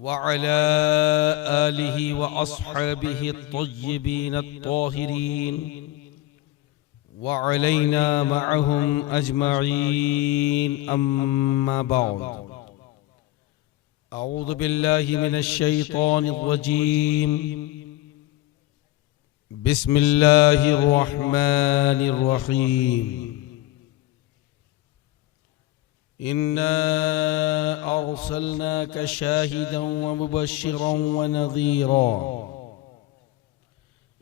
वअला आलिहि व अस्हाबिहि अत्तय्यिबीन अत्ताहिरीन व अलैना मअहुम अजमईन अम्मा बाद। अऊज़ु बिल्लाहि मिनश शैतानिर रजीम। बिस्मिल्लाहिर रहमानिर रहीम। इन्ना अर्सलनाका शाहिदन व मुबश्शिरन व नज़ीरा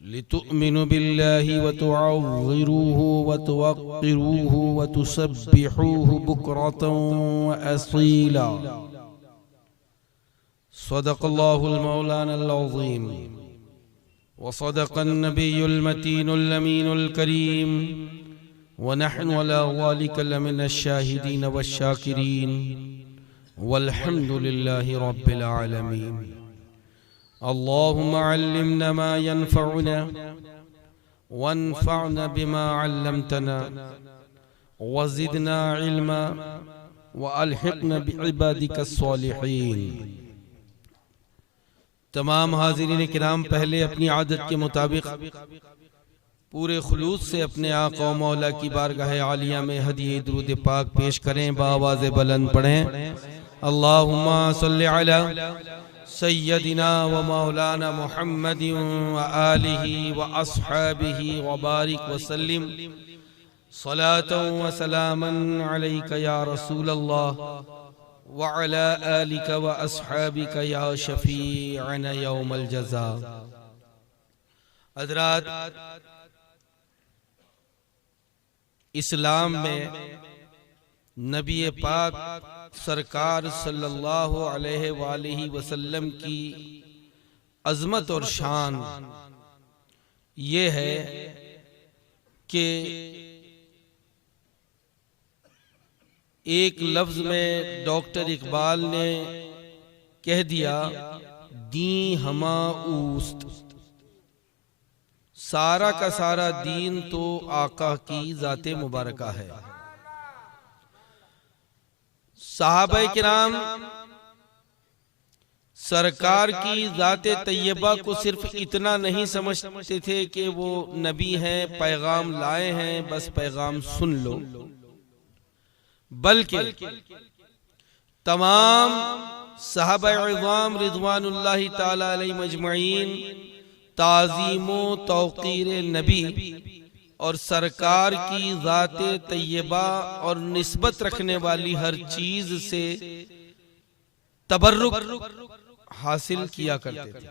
लितुअ्मिनु बिल्लाहि व तुअज़्ज़िरूहु व तुवक़्क़िरूहु व तुसब्बिहूहु बुक्रतन व असीला। सदक़ल्लाहुल मौलानाल अज़ीम व सदक़न नबियुल मतीनुल अमीनुल करीम व नहनु अला ज़ालिका लमिनश शाहिदीन वश्शाकिरीन वल्हम्दुलिल्लाहि रब्बिल आलमीन। अल्लाहुम्मा अल्लिमना मा यनफ़उना वन्फ़अना बिमा अल्लमतना वज़िदना इल्मा व अल्हिक़ना बिइबादिकस सालिहीन। तमाम हाज़िरीन किराम, पहले अपनी आदत के मुताबिक पूरे खुलूस से अपने आका मौला की बारगाह आलिया में हदिये दुरूद पाक पेश करें। बावाज़े बुलंद पढ़ें, अल्लाहुम्मा सल्लि अला सय्यदिना व मौलाना मुहम्मदिन व आलिहि व अस्हाबिहि व बारिक व सल्लिम सलातन व सलामन अलैका या रसूलल्लाह व अला आलिका व अस्हाबिका या शफीअना यौमल जज़ा। हज़रात, इस्लाम में नबी पाक सरकार सल्लल्लाहु अलैहि वसल्लम की अज़मत और शान ये है कि एक लफ्ज़ में डॉक्टर इकबाल ने कह दिया, दी हमा ऊस्त। सारा का सारा दीन तो आका की ज़ाते मुबारका है। सहाबा किराम सरकार की ज़ाते तैयबा को सिर्फ इतना नहीं समझते थे कि वो नबी हैं, पैगाम लाए हैं, बस पैगाम सुन लो, बल्कि तमाम सहाबा इज़ाम रिज़वानुल्लाहि ताला अलैहिम अजमईन ताज़ीमो तौक़ीर नबी और सरकार की ज़ाते तैयबा और निस्बत रखने वाली हर चीज से तबर्रुक हासिल किया करते थे।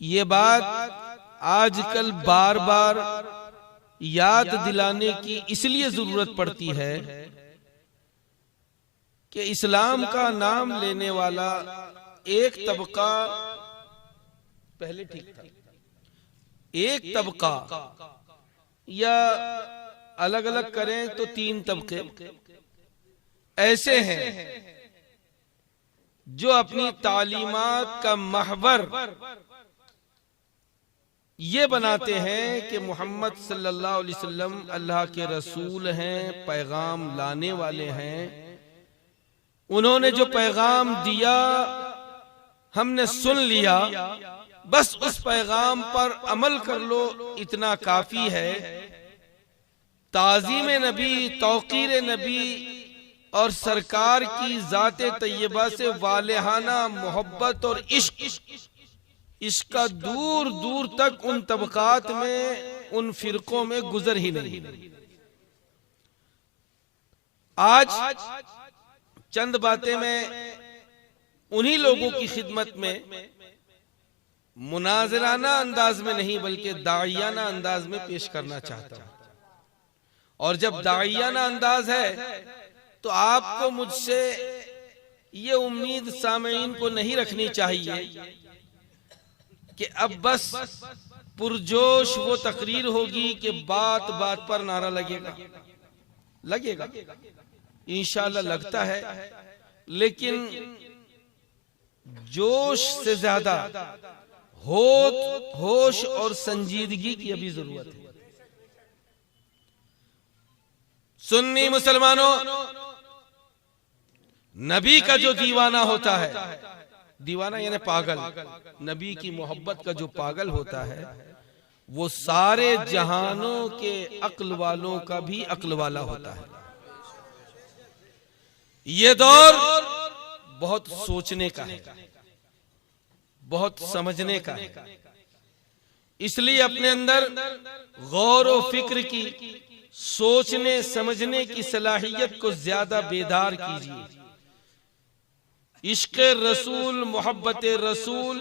ये बात आजकल बार बार याद दिलाने की इसलिए जरूरत पड़ती है कि इस्लाम का नाम लेने वाला एक तबका पहले ठीक था, एक तबका या अलग अलग करें तो तीन तबके ऐसे हैं जो अपनी तालीमात का महवर ये बनाते हैं कि मोहम्मद सल्लल्लाहु अलैहि वसल्लम अल्लाह के रसूल हैं, पैगाम लाने वाले हैं। उन्होंने जो पैगाम दिया हमने सुन लिया, बस उस पैगाम पर अमल कर लो, इतना काफी है। ताज़ीम नबी, तौक़ीर नबी और सरकार की ज़ाते तैयबा से वालेहाना मोहब्बत और इश्क, इसका दूर दूर तक उन तबकात में, उन फिरकों में गुजर ही नहीं। आज चंद बातें मैं उन्हीं लोगों की खिदमत में मुनाज़िराना अंदाज में नहीं बल्कि दाइयाना अंदाज में पेश करना चाहता हूं। और जब दाइयाना अंदाज है तो आपको मुझसे ये उम्मीद सामीन को नहीं रखनी चाहिए कि अब बस पुरजोश वो तकरीर होगी कि बात बात पर नारा लगेगा। इंशाअल्लाह लगता है, लेकिन जोश से ज्यादा होश और संजीदगी की अभी जरूरत है। सुन्नी मुसलमानों, नबी का जो दीवाना होता है, दीवाना यानी पागल, नबी की मोहब्बत का जो पागल होता है, वो सारे जहानों के अक्ल वालों का भी अक्ल वाला होता है। ये दौर बहुत सोचने का है, बहुत समझने का है, इसलिए अपने अंदर गौर और फिक्र की, सोचने समझने की सलाहियत को ज्यादा बेदार कीजिए। इश्क रसूल, मोहब्बत रसूल,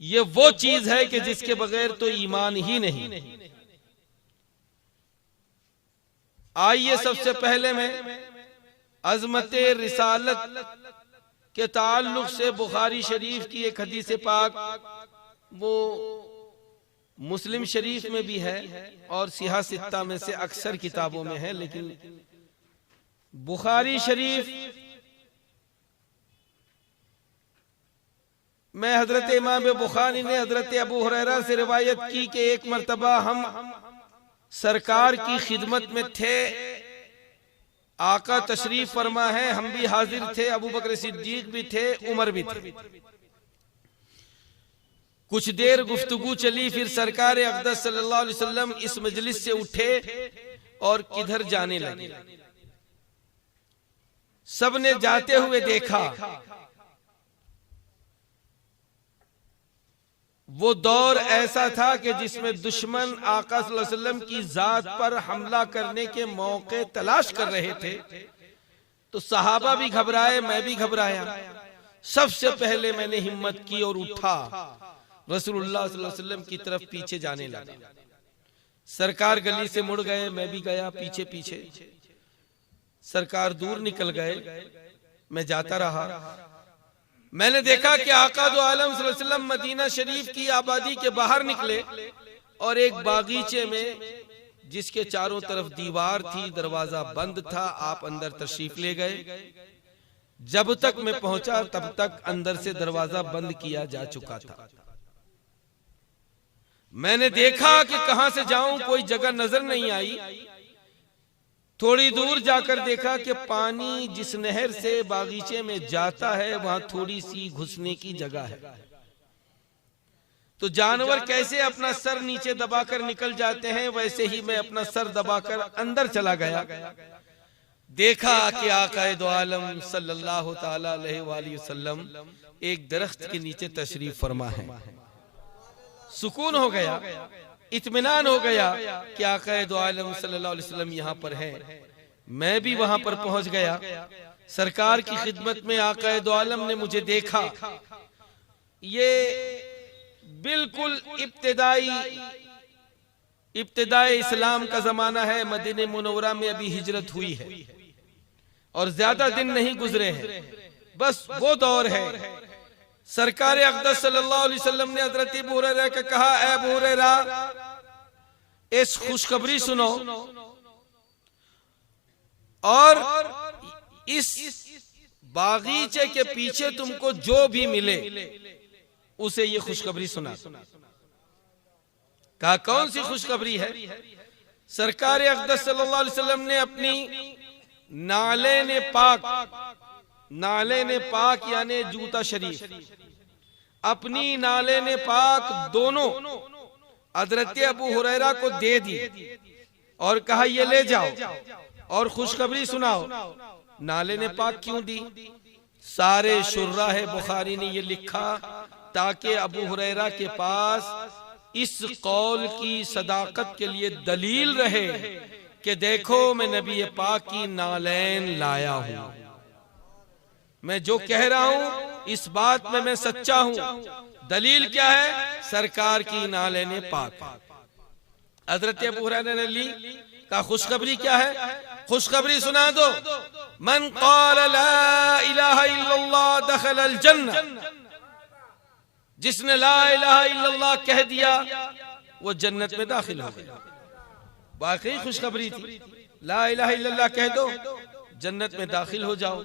ये वो चीज है कि जिसके बगैर तो ईमान ही नहीं। आइए सबसे पहले मैं अजमत रिसालत के ताल्लुक से बुखारी शरीफ की एक हदीस पाक, वो मुस्लिम शरीफ में भी है और सिहा सित्ता में से अक्सर किताबों में है, लेकिन बुखारी शरीफ में हजरत इमाम बुखारी ने हजरत अबू हुरैरा से रिवायत की कि एक मर्तबा हम सरकार की खिदमत में थे, आका तशरीफ फरमा है, हम भी हाजिर थे, अबू बकर सिद्दीक भी थे, उमर भी थे। कुछ देर गुफ्तगू चली, फिर सरकार अक़दस सल्लल्लाहु अलैहि वसल्लम इस मजलिस से उठे और किधर जाने लगे। सबने जाते हुए देखा। वो दौर ऐसा था कि जिसमें दुश्मन आका सल्लल्लाहु अलैहि वसल्लम की जात पर हमला करने के मौके तलाश कर रहे थे। तो सहाबा भी घबराए, मैं भी घबराया। सबसे पहले मैंने हिम्मत की और उठा, रसूलुल्लाह सल्लल्लाहु अलैहि वसल्लम की तरफ पीछे जाने लगा। सरकार गली से मुड़ गए, मैं भी गया पीछे पीछे। सरकार दूर निकल गए, मैं जाता रहा। मैंने देखा कि आका दो आलम सल्लल्लाहु अलैहि वसल्लम मदीना शरीफ की आबादी के बाहर निकले और एक बागीचे में, जिसके चारों तरफ दीवार थी, दरवाजा बंद था, आप अंदर तशरीफ ले गए। जब तक मैं पहुंचा तब तक अंदर से दरवाजा बंद किया जा चुका था। मैंने देखा कि कहां से जाऊं, कोई जगह नजर नहीं आई। थोड़ी दूर जाकर देखा कि पानी जिस नहर से बागीचे में जाता है वहां थोड़ी सी घुसने की जगह है। तो जानवर कैसे अपना सर नीचे दबाकर निकल जाते हैं, वैसे ही मैं अपना सर दबाकर अंदर चला गया। देखा कि आकाए दो आलम सल्लल्लाहु ताला अलैहि वसल्लम एक दरख्त के नीचे तशरीफ फरमा है। सुकून हो गया, इत्मीनान हो गया कि आकाए दो आलम सल्लल्लाहु अलैहि वसल्लम यहाँ पर है। मैं भी वहां पर पहुंच गया। सरकार की खिदमत में आकाए दो आलम ने मुझे देखा। ये बिल्कुल इब्तिदाई इस्लाम का जमाना है, मदीने मुनव्वरा में अभी हिजरत हुई है और ज्यादा दिन नहीं गुजरे हैं, बस वो दौर है। सरकार अक़दस सल्लल्लाहु अलैहि वसल्लम ने हज़रत अबू हुरैरा को कहा, ऐ अबू हुरैरा, इस खुशखबरी सुनो और इस बागीचे के पीछे तुमको जो भी मिले उसे ये खुशखबरी सुना। कहा, कौन सी खुशखबरी है? सरकार अक़दस सल्लल्लाहु अलैहि वसल्लम ने अपनी नाले पाक यानी जूता शरीफ, अपनी नाले पाक दोनों हज़रत अबू हुरैरा को दे दी और कहा, ये ले जाओ और खुशखबरी सुनाओ। नाले पाक क्यों दी? सारे शुर्राह बुखारी ने ये लिखा ताकि अबू हुरैरा के पास इस कौल की सदाकत के लिए दलील रहे कि देखो मैं नबी पाक की नालैन लाया हूं, मैं जो कह रहा हूं इस बात में मैं सच्चा हूं। दलील क्या है? सरकार की नालैन पाक। हज़रत अबू हुरैरा ने ली, कहा खुशखबरी क्या है? खुशखबरी सुना दो। मन क़ाल ला इलाहा इल्लल्लाह दखलल जन्नह, जिसने ला इलाहा इल्लल्लाह कह दिया वो जन्नत में दाखिल हो गया। वाकई खुशखबरी थी, ला इलाहा इल्लल्लाह कह दो जन्नत में दाखिल हो जाओ।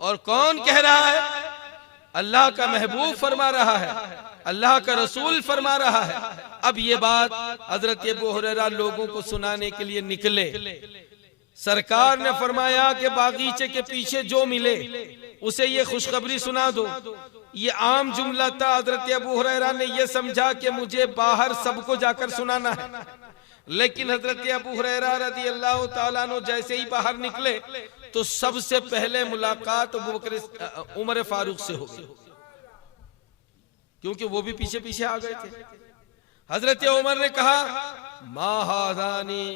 और कौन कह रहा है? अल्लाह का महबूब फरमा रहा है, अल्लाह का रसूल फरमा रहा है। अब ये बात हज़रत अबू हुरैरा लोगों को सुनाने के लिए निकले। सरकार ने फरमाया कि बागीचे के पीछे जो मिले उसे ये खुशखबरी सुना दो। ये आम जुमला था। हजरत अबू हुरैरा ने यह समझा कि मुझे बाहर सबको जाकर सुनाना है, लेकिन हजरत अबू हुरैरा रज़ी अल्लाह ताला अन्हु जैसे ही बाहर निकले तो सबसे पहले मुलाकात उमर फारूक से हो गई, क्योंकि वो भी पीछे पीछे आ गए थे। हजरत उमर ने कहा, माहादानी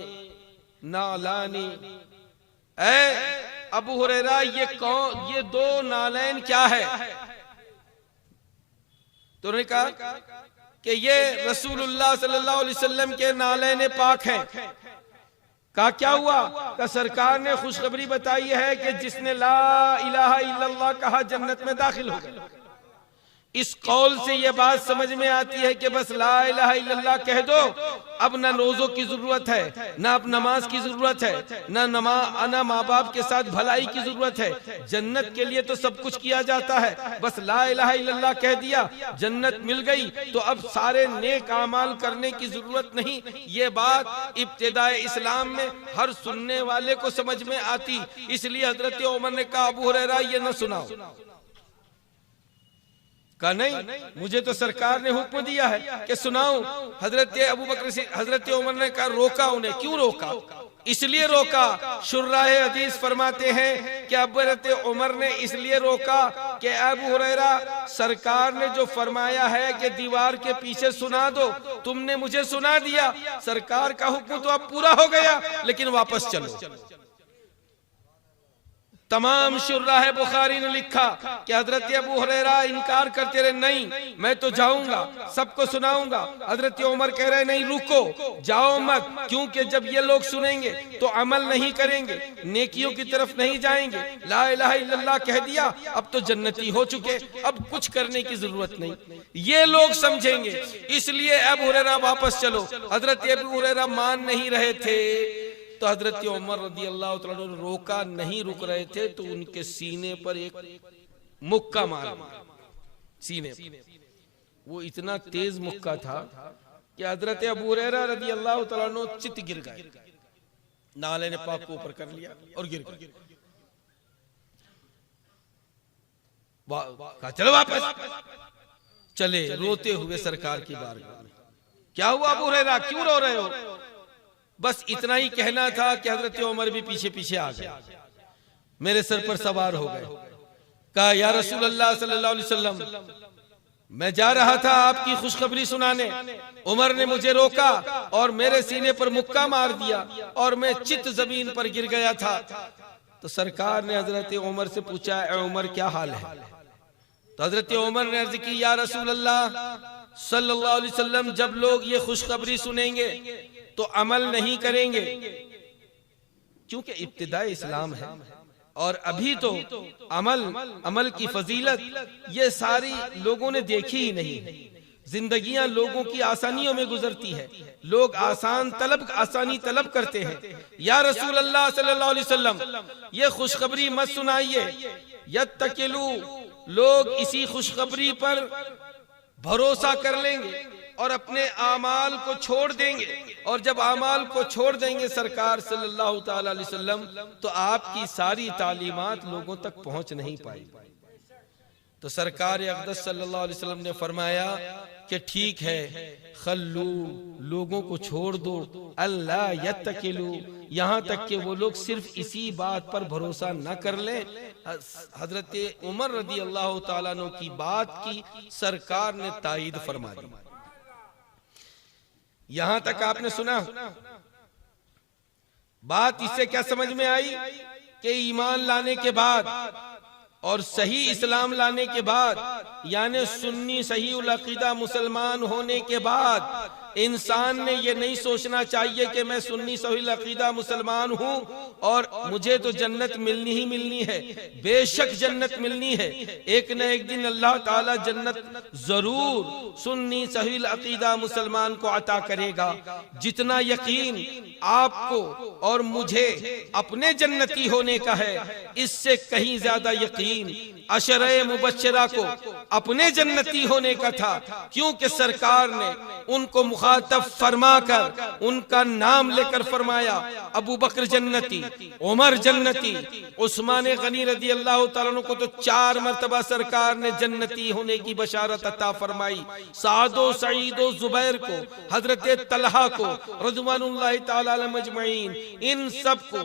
नालानी, ऐ अबू हुरैरा ये कौन, ये दो नालैन क्या है? तो उन्होंने कहा कि ये रसूलुल्लाह सल्लल्लाहु अलैहि वसल्लम के नालैन पाक हैं। कहा क्या हुआ? का सरकार ने खुशखबरी बताई है कि जिसने ला इलाहा इल्लल्लाह कहा जन्नत में दाखिल हो गया। इस कौल से यह बात समझ में आती है कि बस ला इलाहा इल्लल्लाह कह दो, अब ना रोजों की जरूरत है, ना अब नमाज की जरूरत है, ना माँ बाप के साथ भलाई की जरूरत है। जन्नत के लिए तो सब कुछ किया जाता है, बस ला इलाहा इल्लल्लाह कह दिया, जन्नत मिल गई, तो अब सारे नेक आमाल करने की जरूरत नहीं। ये बात इब्तिदाए इस्लाम में हर सुनने वाले को समझ में आती। इसलिए हजरत उमर ने कहा, अबू हुरैरा ये न सुनाओ। कहा नहीं, मुझे तो सरकार ने हुक्म दिया है कि सुनाऊं। हजरत उमर ने कहा, रोका उन्हें। क्यों रोका? इसलिए रोका, शुर्राह हदीस फरमाते हैं कि हजरत उमर ने इसलिए रोका कि अबू हुरैरा, सरकार ने जो फरमाया है कि दीवार के पीछे सुना दो, तुमने मुझे सुना दिया, सरकार का हुक्म तो अब पूरा हो गया, लेकिन वापस चलो। तमाम शुर्राह बुखारी ने लिखा कि हजरत अबू हुरैरा इनकार करते रहे, नहीं मैं तो जाऊंगा, सबको सुनाऊंगा। हजरत उमर कह रहे, नहीं रुको, जाओ मत, क्योंकि जब ये लोग सुनेंगे तो अमल नहीं करेंगे, नेकियों की तरफ नहीं जाएंगे। ला इलाहा इल्लल्लाह कह दिया, अब तो जन्नती हो चुके, अब कुछ करने की जरूरत नहीं, ये लोग समझेंगे। इसलिए अबू हुरैरा वापस चलो। हजरत अबू हुरैरा मान नहीं रहे थे, तो हजरत उमर रज़ी अल्लाह तआला अन्हु रोका, नहीं रुक रहे थे तो उनके सीने पर एक मुक्का मारा, सीने पर। वो इतना तेज मुक्का था कि हजरत अबू हुरैरा रज़ी अल्लाह तआला अन्हु चित गिर गए, नाले ने पाक को ऊपर कर लिया और गिर गए। कहा चलो वापस चले, रोते हुए सरकार की बारगाह में। क्या हुआ अबू हुरैरा, क्यों रो रहे हो? बस इतना ही कहना था कि हजरत उमर भी पीछे पीछे आ गए, मेरे सर पर सवार हो गए। कहा, या रसूल अल्लाह सल्लल्लाहु अलैहि वसल्लम, मैं जा रहा था आपकी खुशखबरी सुनाने, उमर ने मुझे रोका और मेरे सीने पर मुक्का मार दिया और मैं चित जमीन पर गिर गया था। तो सरकार ने हजरत उमर से पूछा, ए उमर क्या हाल है? तो हजरत उमर ने अर्ज की, या रसूल अल्लाह सल्लल्लाहु अलैहि वसल्लम, जब लोग ये खुशखबरी सुनेंगे तो अमल नहीं करेंगे, क्योंकि इब्तिदाए इस्लाम है और अभी तो अमल की फजीलत ये सारी लोगों ने देखी ही नहीं। जिंदगियां लोगों की आसानियों में गुजरती है, लोग आसानी तलब करते हैं। या रसूल अल्लाह सल्लल्लाहु अलैहि वसल्लम, ये खुशखबरी मत सुनाइए, यत्तकिलू, लोग इसी खुशखबरी पर भरोसा कर लेंगे और अपने आमाल को छोड़ देंगे, और जब आमाल को छोड़ देंगे सरकार सल्लल्लाहु ताला अलैहि वसल्लम, तो आपकी सारी तालीमात लोगों तक पहुंच नहीं पाई। तो सरकार अक़दस सल्लल्लाहु अलैहि वसल्लम ने फरमाया कि ठीक है, खल्लू, लोगों को छोड़ दो, अल्लाह यत्तकिलू, यहाँ तक कि वो लोग सिर्फ इसी बात पर भरोसा न कर लें। हजरत उमर रज़ी अल्लाह ताला अन्हु की बात की सरकार ने तायीद फरमा दी। यहां तक आपने सुना। बात इससे क्या समझ में आई कि ईमान लाने के बाद और सही इस्लाम लाने के बाद, यानी सुन्नी सही उल अकीदा मुसलमान होने के बाद, इंसान ने ये नहीं सोचना चाहिए कि मैं सुन्नी सही उल अकीदा मुसलमान हूं और मुझे तो जन्नत मिलनी ही मिलनी है। बेशक जन्नत मिलनी है, एक न एक दिन अल्लाह ताला जन्नत जरूर सुन्नी सही उल अकीदा मुसलमान को अता करेगा। जितना यकीन आपको और मुझे अपने जन्नती होने का है, इससे कहीं ज्यादा यकीन अशरे मुबश्शरा को, अपने जन्नती होने का था, क्योंकि सरकार ने उनको मुखातब फरमाकर उनका नाम लेकर फरमाया, अबू बकर जन्नती, उमर जन्नती, उस्मान गनी रदी अल्लाह तआला अन्हु को तो 4 मरतबा सरकार ने जन्नती होने की बशारत अता फरमाई। सादो सईदो जुबैर को, हजरत तलहा को रज़वानुल्लाहि तआला अलैहिम अजमईन, इन सब को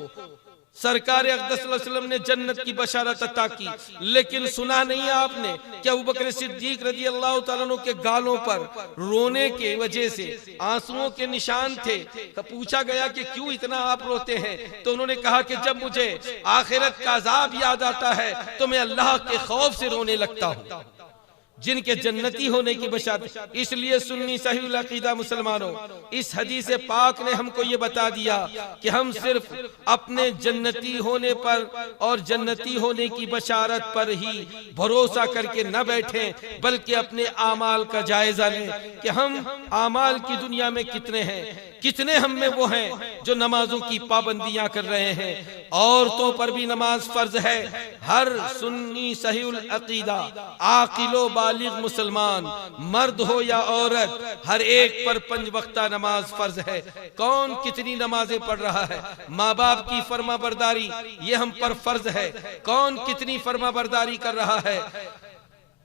सरकार अक़दस सल्लल्लाहु अलैहि वसल्लम ने जन्नत की बशारत अता की। लेकिन सुना नहीं है आपने कि अबू बकर सिद्दीक रज़ी अल्लाह तआला अन्हु के गालों पर रोने के वजह से आंसुओं के निशान थे। तो पूछा गया कि क्यों इतना आप रोते हैं, तो उन्होंने कहा कि जब मुझे आखिरत का अज़ाब याद आता है तो मैं अल्लाह के खौफ से रोने लगता हूँ, जिनके जन्नती होने की बशारत। इसलिए सुन्नी सहीहुल अकीदा मुसलमानों, इस हदीस पाक ने हमको ये बता दिया कि हम सिर्फ अपने जन्नती होने पर और जन्नती होने की बशारत पर ही भरोसा करके न बैठें, बल्कि अपने आमाल का जायजा लें कि हम आमाल की दुनिया में कितने हैं, कितने हम में वो हैं जो नमाजों की पाबंदियां कर रहे हैं। औरतों पर भी नमाज फर्ज है। हर सुन्नी सहीहुल अकीदा आकिलो बालिग मुसलमान, मर्द हो या औरत, हर एक पर 5 वक्ता नमाज फर्ज है। कौन कितनी नमाजें पढ़ रहा है? माँ बाप की फर्मा बरदारी ये हम पर फर्ज है। कौन कितनी फर्मा बरदारी कर रहा है?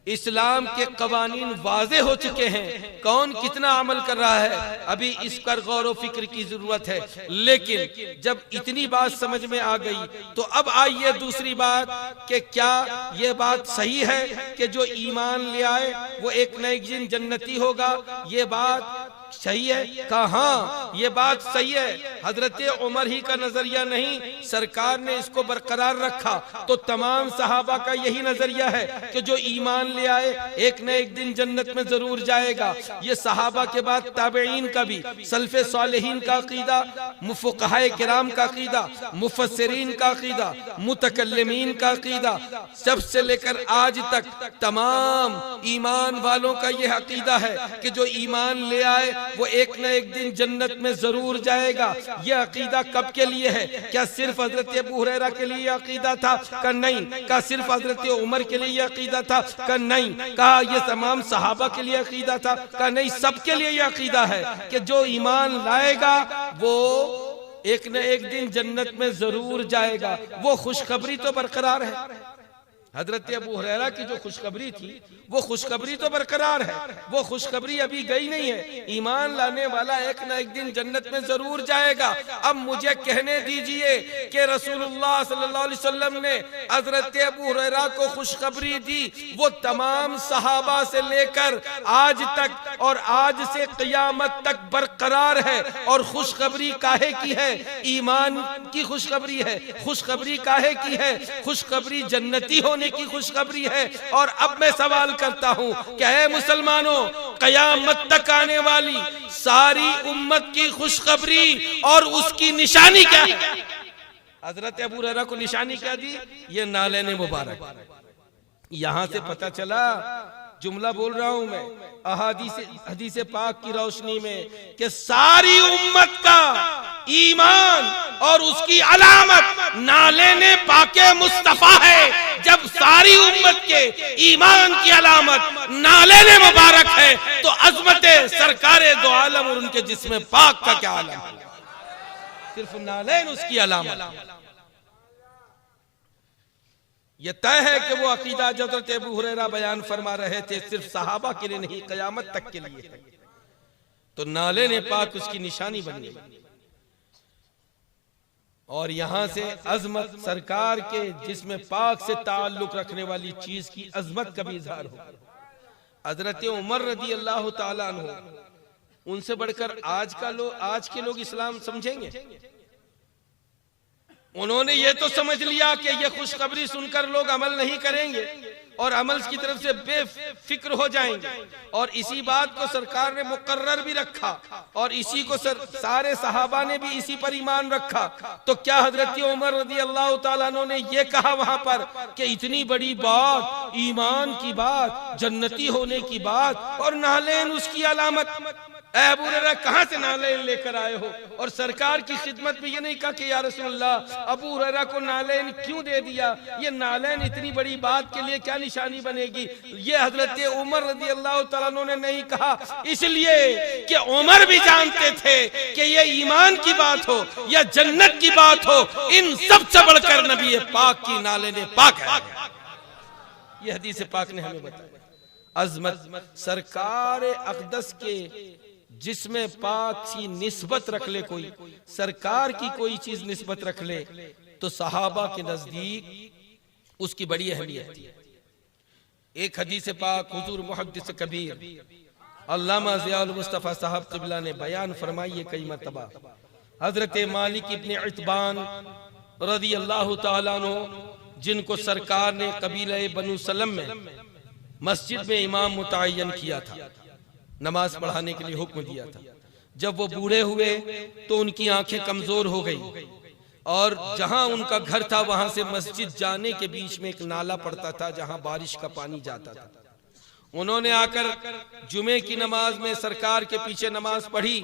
इस्लाम के कवानीन वाज़े हो चुके हैं, कौन कितना अमल कर रहा है? अभी इस पर गौर व फिक्र की जरूरत है। लेकिन जब इतनी बात समझ में आ गई तो अब आइए दूसरी बात कि क्या ये बात सही है कि जो ईमान ले आए वो एक न एक दिन जन्नती होगा? ये बात सही है? कहाँ ये बात सही है? हजरत उमर ही का नजरिया नहीं, सरकार ने इसको बरकरार रखा तो तमाम सहाबा का यही नजरिया है कि जो ईमान ले आए एक न एक दिन जन्नत में जरूर जाएगा। ये सहाबा के बाद ताबईन का भी, सल्फ़े सालिहीन का अकीदा, मुफ़क़हाए किराम का अकीदा, मुफस्सिरीन का अकीदा, मुतकल्लिमीन का अकीदा, सबसे लेकर आज तक तमाम ईमान वालों का यह अकीदा है कि जो ईमान ले आए वो एक न एक दिन जन्नत में जरूर जाएगा। यह अकीदा कब के लिए है? क्या सिर्फ हजरत अबू हुरैरा के लिए अकीदा था? का नहीं। क्या सिर्फ हजरत उमर के लिए अकीदा था? का नहीं। कहा यह तमाम सहाबा के लिए अकीदा था? का नहीं। सबके लिए यह अकीदा है कि जो ईमान लाएगा वो एक न एक दिन जन्नत में जरूर जाएगा। वो खुशखबरी तो बरकरार है। हजरत अबू हुरैरा की जो खुशखबरी थी वो खुशखबरी तो बरकरार है, वो खुशखबरी अभी गई नहीं है। ईमान लाने वाला एक न एक दिन जन्नत में जरूर जाएगा। अब मुझे कहने दीजिए कि रसूलुल्लाह सल्लल्लाहु अलैहि वसल्लम ने हजरत अबू हुरैरा को खुशखबरी दी, वो तमाम सहाबा से लेकर आज तक और आज से क़यामत तक बरकरार है। और खुशखबरी काहे की है? ईमान की खुशखबरी है। खुशखबरी काहे की है? खुशखबरी जन्नती होने की खुशखबरी है। और अब मैं सवाल करता हूं, क्या है मुसलमानों, कयामत तक आने वाली सारी उम्मत की खुशखबरी और उसकी निशानी क्या है? हजरत अबू हुरैरा को निशानी क्या दी? ये नालेन मुबारक। यहां से पता चला, जुमला बोल रहा हूं मैं हदीस पाक की रोशनी में, कि सारी उम्मत का ईमान और उसकी अलामत नालेने पाके मुस्तफा है। जब सारी उम्मत के ईमान की अलामत नालेने मुबारक है तो अजमत सरकारे दो आलम और उनके जिस्म पाक का क्या आलम? सिर्फ नालेन उसकी अलामत। यह तय है कि वो अकीदा जो हज़रत अबू हुरैरा बयान फरमा रहे थे सिर्फ सहाबा के लिए नहीं, क़यामत तक के लिए है। तो नालेने पाक उसकी निशानी बन गई। और यहां से अजमत सरकार के जिस्म पाक से ताल्लुक रखने वाली चीज की अजमत का भी इजहार हो। हजरत उमर रदी अल्लाह ताला अन्हु, उनसे बढ़कर आज के लोग इस्लाम समझेंगे? उन्होंने ये तो समझ लिया कि ये खुशखबरी सुनकर लोग अमल नहीं करेंगे और अमल की तरफ से बेफिक्र हो जाएंगे। और इसी बात को सरकार ने मुकर्रर भी रखा और इसी को सारे सहाबा ने भी इसी पर ईमान रखा। तो क्या हजरत उमर रज़ी अल्लाह ताला अन्हु ने ये कहा वहां पर कि इतनी बड़ी बात, ईमान की बात, जन्नती होने की बात और नालेन उसकी अलामत, ऐ अबू हुरैरा कहां से नालेन लेकर आए हो? और सरकार की खिदमत में ये नहीं कहा कि या रसूलल्लाह अबू हुरैरा को नालेन क्यों दे दिया, ये नालेन इतनी बड़ी बात के लिए क्या निशानी बनेगी? ये हजरत उमर रज़ी अल्लाह तआला अन्हु ने नहीं कहा, इसलिए कि उमर भी जानते थे कि ये ईमान की बात हो या जन्नत की बात हो, इन सबसे बढ़कर नबी पाक की नालेन पाक है। ये हदीस पाक ने हमें बताया। अजमत सरकार अक़दस के जिसमें पाक की निस्बत रख ले, कोई सरकार की कोई चीज निस्बत रख ले तो सहाबा के नजदीक उसकी बड़ी अहमियत है। एक हदीस पाक हुजूर मुहद्दिस कबीर अल्लामा ज़ियाउल मुस्तफ़ा साहब क़िबला ने बयान फरमाई है कई मरतबा। हजरत मालिक इब्न इत्बान रज़ी अल्लाह तआला अन्हु, जिनको सरकार ने कबीला बनु सलम में मस्जिद में इमाम मुतय्यन किया था, नमाज पढ़ाने के लिए हुक्म दिया था, जब वो बूढ़े हुए तो उनकी आंखें कमजोर हो गई और जहां उनका घर था वहां से मस्जिद जाने के बीच में एक नाला पड़ता था जहां बारिश का पानी जाता था। उन्होंने आकर जुमे की नमाज में सरकार के पीछे नमाज पढ़ी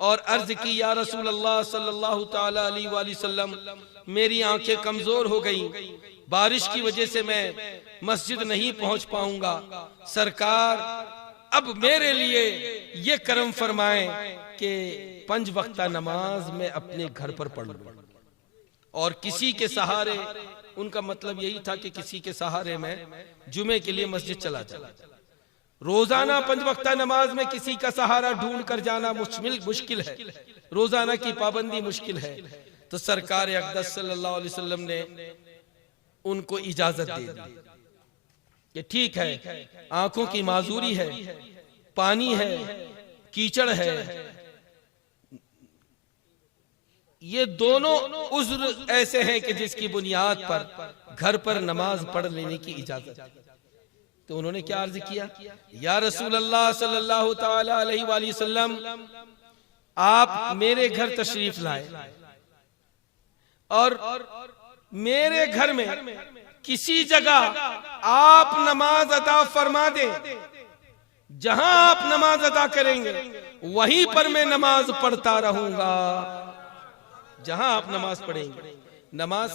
और अर्ज की, या रसूल अल्लाह सल्लल्लाहु तआला अलैहि वसल्लम, मेरी आंखें कमजोर हो गई, बारिश की वजह से मैं मस्जिद नहीं पहुंच पाऊंगा, सरकार अब मेरे लिए ये करम फरमाएं कि 5 वक्ता नमाज में अपने घर पर पढ़ लूं। और किसी के सहारे, उनका मतलब यही था कि किसी के सहारे में जुमे के लिए मस्जिद चला जाए। रोजाना 5 वक्ता नमाज में किसी का सहारा ढूंढ कर जाना मुश्किल है, रोजाना की पाबंदी मुश्किल है। तो सरकार अक़दस सल्लल्लाहु अलैहि वसल्लम ने उनको इजाजत दे दी कि ठीक है, आंखों की माजूरी है, पानी है, कीचड़ है, ये दोनों उज्र ऐसे हैं कि जिसकी बुनियाद पर घर पर नमाज पढ़ लेने की इजाजत। तो उन्होंने क्या अर्ज किया, या रसूल अल्लाह सल्लल्लाहु तआला अलैहि वसल्लम, आप मेरे घर तशरीफ लाए और मेरे घर में किसी जगह आप नमाज अदा फरमा दे, जहां आप नमाज अदा करेंगे वहीं पर मैं नमाज पढ़ता रहूंगा, जहां आप नमाज पढ़ेंगे। नमाज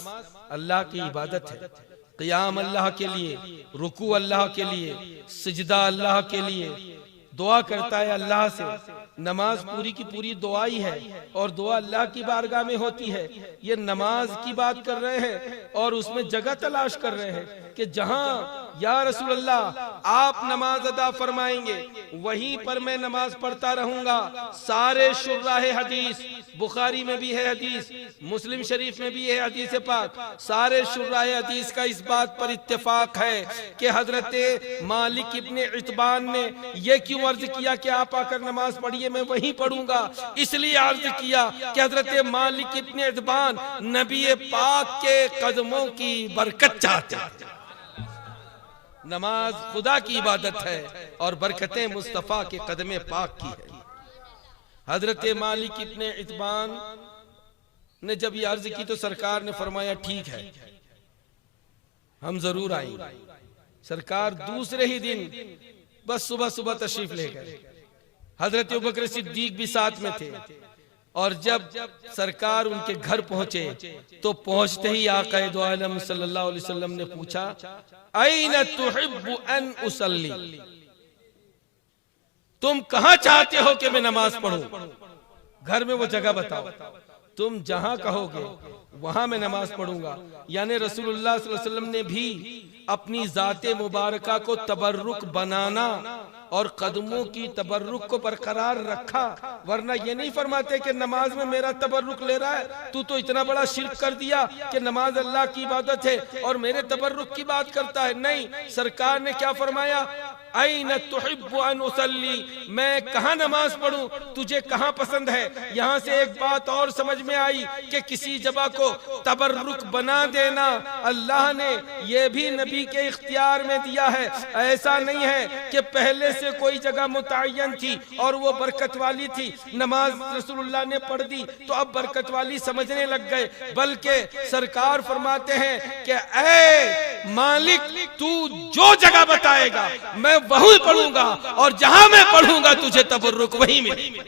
अल्लाह की इबादत है, क़ियाम अल्लाह के लिए, रुकू अल्लाह के लिए, सिजदा अल्लाह के लिए, दुआ करता है अल्लाह से। नमाज पूरी की पूरी दुआ ही है और दुआ अल्लाह की बारगाह में होती है। ये नमाज की बात कर रहे हैं और उसमें जगह तलाश कर रहे हैं कि जहां या रसूल अल्लाह आप नमाज अदा फरमाएंगे वहीं पर मैं नमाज पढ़ता रहूंगा। सारे शुर्राह हदीस, बुखारी में भी है हदीस, मुस्लिम शरीफ में भी है हदीस पाक, सारे शुर्राह हदीस का इस बात पर इत्तेफाक है कि हजरत मालिक इब्न इत्बान ने यह क्यों अर्ज किया कि आप आकर नमाज पढ़िए, मैं वहीं पढ़ूंगा। इसलिए अर्ज किया कि हजरत मालिक इब्न इत्बान नबी पाक के कदमों की बरकत चाहते हैं। नमाज खुदा की इबादत है और बरकतें मुस्तफा के कदमे पाक की है। हजरत मालिक इब्न इत्बान ने जब ये अर्ज की तो सरकार ने फरमाया ठीक है, हम जरूर आएंगे। सरकार दूसरे ही दिन बस सुबह सुबह तशरीफ ले गए। हजरत अबू बकर सिद्दीक भी साथ में थे और जब सरकार उनके घर पहुंचे तो पहुंचते ही आक़ा दो आलम सल्लल्लाहु अलैहि वसल्लम ने पूछा, ऐन तुहिब्बु अन उसल्ली, तुम कहां चाहते हो कि मैं नमाज पढ़ूं? घर में वो जगह बताओ, तुम जहां कहोगे वहां मैं नमाज पढ़ूंगा। यानी रसूलुल्लाह सल्लल्लाहु अलैहि वसल्लम ने भी अपनी जाते मुबारका को तबर्रुक बनाना और कदमों की तबर्रुक को बरकरार रखा। वरना ये नहीं फरमाते कि नमाज में मेरा तबर्रुक ले रहा है, तू तो इतना बड़ा शिर्क कर दिया कि नमाज अल्लाह की इबादत है और मेरे तबर्रुक की बात करता है। नहीं, सरकार ने क्या फरमाया, ऐन तुहिब्बु अन उसल्ली, मैं कहाँ नमाज पढ़ूं, तुझे कहाँ पसंद है। यहाँ से एक बात और समझ में आई कि किसी जगह को को तबर्रुक बना देना अल्लाह ने ये भी नबी के इख्तियार में दिया है। ऐसा नहीं है कि पहले से कोई जगह मुतय्यन थी और वो बरकत वाली थी, नमाज रसूलुल्लाह ने पढ़ दी तो अब बरकत वाली समझने लग गए, बल्कि सरकार फरमाते हैं कि ऐ मालिक तू जो जगह बताएगा मैं वहीं पढ़ूंगा और जहां मैं पढ़ूंगा तुझे तबर्रुक वहीं मिलेगा।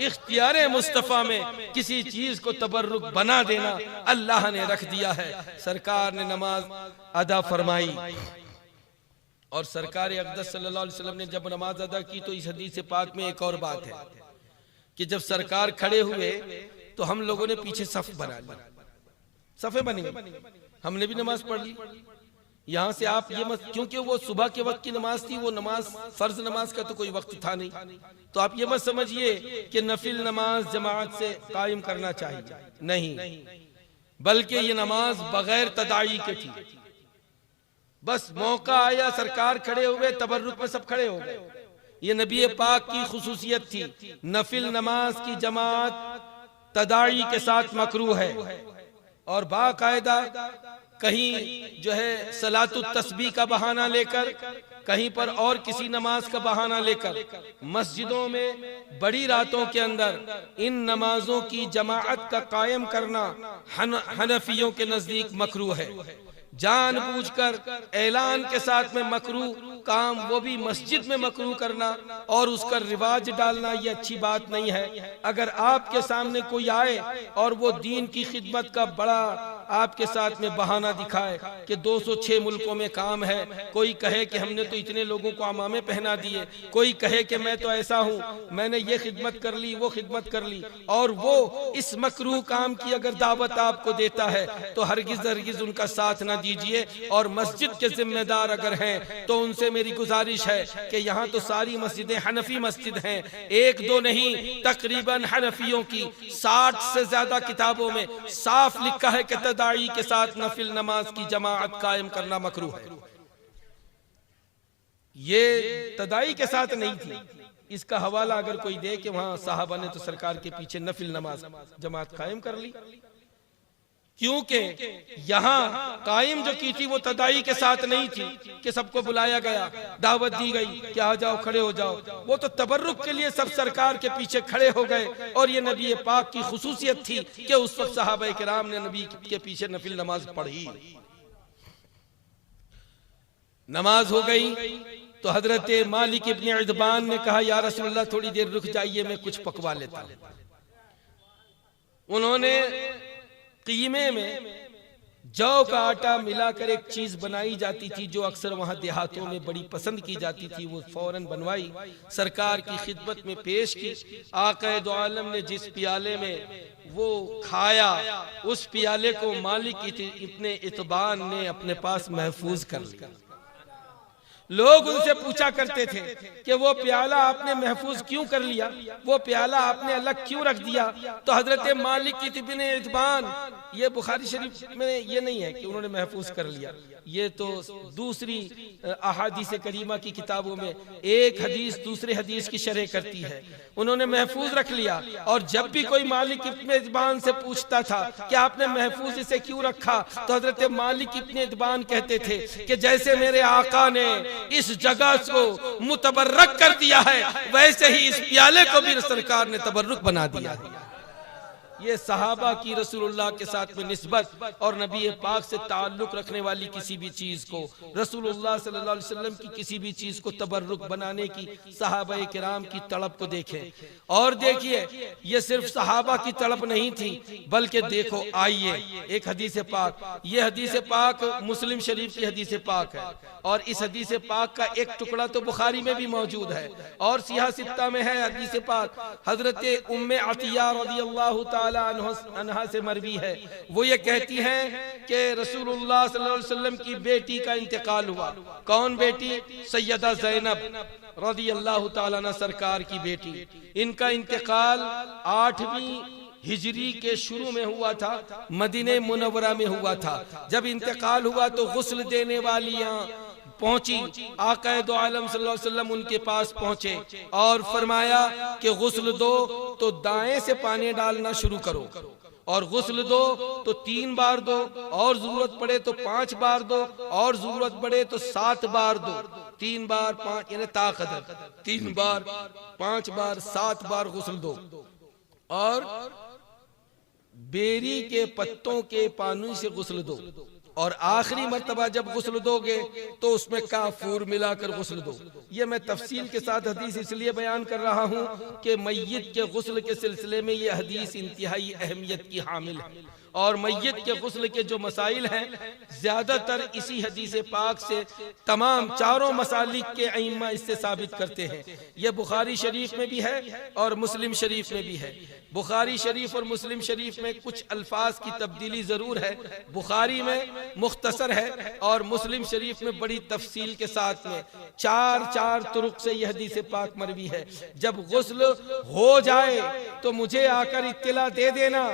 इख्तियार मुस्तफा में किसी चीज को तबर्रुक बना देना अल्लाह ने रख दिया है। सरकार ने नमाज अदा फरमाई और सरकार अक़दस सल्लल्लाहु अलैहि वसल्लम ने जब नमाज अदा की तो इस हदीस पाक में एक और बात है कि जब सरकार खड़े हुए तो हम लोगों ने पीछे सफ बना ली, सफे बनी, हमने भी नमाज पढ़ ली। यहाँ से आप ये मत, क्योंकि वो सुबह के वक्त की नमाज थी, वो नमाज फर्ज नमाज का तो कोई वक्त था नहीं, तो आप ये मत समझिए कि नफिल नमाज जमात से कायम करना चाहिए, नहीं, बल्कि ये नमाज बगैर तदाई के थी। बस मौका आया, सरकार खड़े हुए, तबर्रुक में सब खड़े हो गए। ये नबी पाक की खुसूसियत थी। नफिल नमाज की जमात तदाई के साथ मकरूह है और बाकायदा कहीं जो है सलातुत तस्बीह का बहाना लेकर, कहीं पर और किसी नमाज का बहाना लेकर मस्जिदों में बड़ी रातों के अंदर इन नमाजों की जमाअत का कायम करना हनफियों के नजदीक मकरूह है। जानबूझकर ऐलान के साथ में मकरूह काम, वो भी मस्जिद में मकरूह करना और उसका रिवाज डालना, ये अच्छी बात नहीं है। अगर आपके सामने कोई आए और वो दीन की खिदमत का बड़ा आपके साथ में बहाना दिखाए कि 206 मुल्कों में काम है, कोई कहे कि हमने तो इतने लोगों को अमामे पहना दिए, कोई कहे कि मैं तो ऐसा हूँ, मैंने ये खिदमत कर ली, वो खिदमत कर ली, और वो इस मकरूह काम की अगर दावत आपको देता है तो हरगिज हरगिज उनका साथ ना दीजिए। और मस्जिद के जिम्मेदार अगर हैं तो उनसे मेरी गुजारिश है कि यहाँ तो सारी मस्जिदें हनफी मस्जिद हैं, एक दो नहीं, तकरीबन हनफियों की 60 से ज्यादा किताबों में साफ लिखा है कि तदाई के साथ नफिल नमाज की जमाअत कायम करना मकरूह है। ये तदाई के साथ नहीं थी। इसका हवाला अगर कोई दे कि वहां साहबा ने तो सरकार के पीछे नफिल नमाज जमात कायम कर ली, क्योंकि यहाँ कायम जो की थी वो तदाई के साथ नहीं थी कि सबको बुलाया गया, दावत दी गई कि आ जाओ, खड़े हो जाओ, वो तो तबर्रुक के लिए सब सरकार के पीछे खड़े हो गए। और ये नबी पाक की खुसूसियत थी कि उस वक्त सहाबा किराम ने नबी के पीछे नफिल नमाज पढ़ी। नमाज हो गई तो हजरत मालिक इब्न इदबान ने कहा, या रसूलल्लाह थोड़ी देर रुक जाइए, मैं कुछ पकवा लेता हूं। उन्होंने कीमे में जौ का आटा मिलाकर एक चीज बनाई जाती थी जो अक्सर वहां देहातों में बड़ी पसंद की जाती थी, वो फौरन बनवाई, सरकार की खिदमत में पेश की। आक़ा दो आलम ने जिस प्याले में वो खाया, उस प्याले को मालिक इब्न इत्बान ने अपने पास महफूज कर लिया। लोग उनसे पूछा करते थे कि वो प्याला आपने महफूज क्यों कर लिया, वो प्याला आपने अलग क्यों रख दिया? तो हजरत मालिक इब्न इत्बान, ये बुखारी शरीफ में ये नहीं है कि उन्होंने महफूज कर लिया, ये तो दूसरी अहादीस करीमा की किताबों में एक हदीस दूसरे हदीस की शरह करती है, उन्होंने महफूज रख लिया। और जब भी कोई मालिक इब्न इत्बान से पूछता था कि आपने महफूज इसे क्यों रखा, तो हजरत मालिक इब्न इत्बान कहते थे कि जैसे मेरे आका ने इस जगह को मुतबर्रक कर दिया है, वैसे ही इस प्याले को भी सरकार ने तबर्रुक बना दिया है। ये सहाबा की रसूलुल्लाह के साथ में निस्बत और नबी पाक से ताल्लुक रखने वाली किसी भी चीज को, रसूलुल्लाह सल्लल्लाहु अलैहि वसल्लम की किसी भी चीज को तबर्रुक बनाने की सहाबा किराम की तड़प को देखें। और देखिए, ये सिर्फ सहाबा की तड़प नहीं थी, बल्कि देखो, आइए एक हदीस पाक, ये हदीस पाक मुस्लिम शरीफ की हदीस पाक है, और इस हदीस पाक का एक टुकड़ा तो बुखारी में भी मौजूद है और सिहा सित्ता में है हदीस पाक। हजरत उम्मे अतिया रज़ियल्लाहु ताला अन्हा से मरवी है, वो ये कहती हैं कि रसूलुल्लाह सल्लल्लाहु अलैहि वसल्लम की बेटी का इंतकाल हुआ। कौन बेटी? सैयदा ज़ैनब रज़ियल्लाहु ताला अन्हा सरकार की बेटी। इनका इंतकाल 8वीं हिजरी के शुरू में हुआ था, मदीने मुनव्वरा में हुआ था। जब इंतकाल हुआ तो गुस्ल देने वालियां पहुंची, आका दो आलम सल्लल्लाहु अलैहि वसल्लम उनके पास पहुंचे और फरमाया कि गुस्ल दो तो दाएं से पानी डालना शुरू करो और गुस्ल दो तो 3 बार दो, और जरूरत पड़े तो 5 बार दो, और जरूरत पड़े तो 7 बार दो। 3 बार 5 यानी ताकत 3 बार 5 बार 7 बार गुस्ल दो। और बेरी के पत्तों के पानी से गुस्ल दो, और आखिरी मर्तबा जब गुस्ल दोगे तो उसमें काफूर मिलाकर गुस्ल दो। ये मैं तफसील के साथ हदीस इसलिए बयान कर रहा हूँ कि मय्यत के गुस्ल के सिलसिले में ये हदीस इंतहाई अहमियत की हामिल है, और मय्यत के गुस्ल के जो मसाइल हैं ज्यादातर इसी हदीस पाक से तमाम चारों मसालिक के अइम्मा इससे साबित करते हैं। यह बुखारी शरीफ में भी है और मुस्लिम शरीफ में भी है। बुखारी शरीफ और मुस्लिम शरीफ में कुछ अल्फाज की तब्दीली जरूर है, बुखारी में मुख्तसर है और मुस्लिम शरीफ में बड़ी तफसील के साथ में 4 तुरुक से यह हदीस पाक मरवी है। जब गुस्ल हो जाए तो मुझे आकर इत्तला दे देना।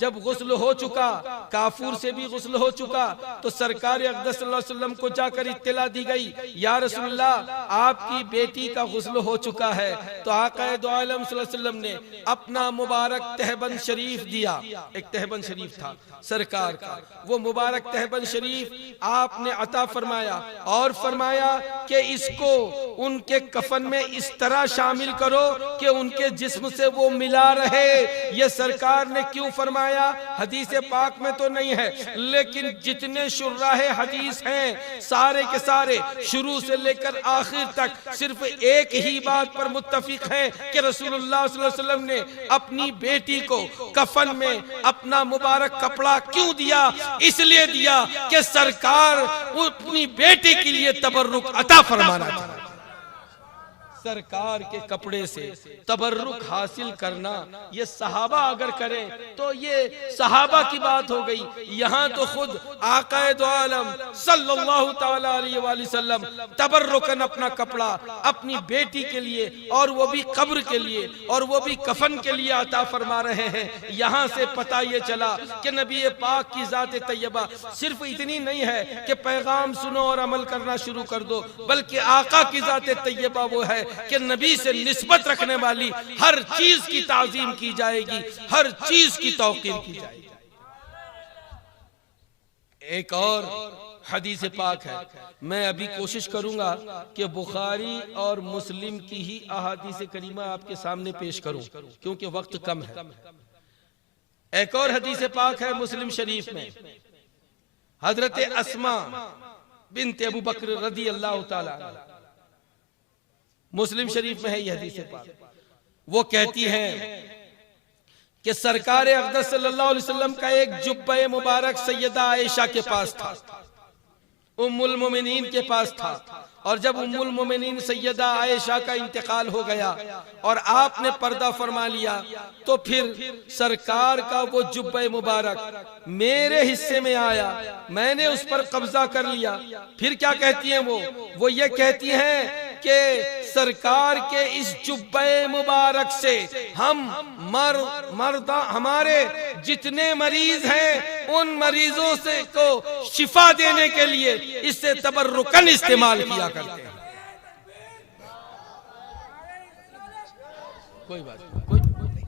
जब गुस्ल हो चुका, काफूर से भी गुस्ल हो चुका, तो सरकार अक़दस सल्लल्लाहु अलैहि वसल्लम को जाकर इत्तला दी गई, या रसूलल्लाह आपकी बेटी का गुस्ल हो चुका है। तो आक़ाए दो आलम सल्लल्लाहु अलैहि वसल्लम ने अपना मुबारक तहबंद शरीफ दिया। एक तहबंद शरीफ था सरकार का, वो मुबारक तहबंद शरीफ आपने अता फरमाया और फरमाया कि इसको उनके कफन में इस तरह शामिल करो कि उनके जिस्म से वो मिला रहे। ये सरकार ने क्यों फरमाया? हदीस पाक में तो नहीं है, लेकिन जितने शुर्राहे हदीस हैं सारे के सारे शुरू से लेकर आखिर तक सिर्फ एक ही बात पर मुत्तफिक हैं कि रसूलुल्लाह सल्लल्लाहु अलैहि वसल्लम ने अपनी बेटी को कफन में अपना मुबारक कपड़ा क्यों दिया? इसलिए दिया कि सरकार अपनी बेटी के लिए तबर्रुक अता फरमाना था। सरकार के कपड़े से तबर्रुक हासिल करना ये सहाबा अगर करें तो ये सहाबा की बात हो गई। यहाँ तो खुद आक़ाए दो आलम सल्लल्लाहु तआला अलैहि वसल्लम तबर्रुकन अपना कपड़ा अपनी बेटी के लिए, और वो भी कब्र के लिए, और वो भी कफन के लिए अता फरमा रहे हैं। यहाँ से पता ये चला कि नबी पाक की ज़ात तैयबा सिर्फ इतनी नहीं है कि पैगाम सुनो और अमल करना शुरू कर दो, बल्कि आका की ज़ात तैयबा वो है कि नबी से निस्बत रखने वाली हर चीज की ताजीम की जाएगी, हर चीज की तौकीर की जाएगी। एक और हदीस पाक है, मैं अभी कोशिश करूंगा कि बुखारी और मुस्लिम की ही अहादीस करीमा आपके सामने पेश करूं क्योंकि वक्त कम है। एक और हदीस पाक है मुस्लिम शरीफ में, हजरत अस्मा बिन्त अबू बकर रदी अल्लाह ताला, मुस्लिम शरीफ में है यह हदीस पाक। वो कहती हैं कि सरकार अक़दस सल्लल्लाहु अलैहि वसल्लम का एक जुब्बे मुबारक सैयदा आयशा के पास था, उम्मुल मोमिनीन के पास था, और जब उम्मुल मोमिनीन सैयदा आयशा का इंतकाल हो गया और आपने पर्दा फरमा लिया तो फिर सरकार का वो जुब्बे मुबारक मेरे हिस्से में आया, मैंने उस पर कब्जा कर लिया। फिर क्या कहती हैं वो ये कहती हैं कि सरकार के इस जुब्बे मुबारक से हम मर्दा हमारे जितने मरीज हैं उन मरीजों से को शिफा देने के लिए इससे तबर्रुकन इस्तेमाल किया करते हैं। कोई बात नहीं,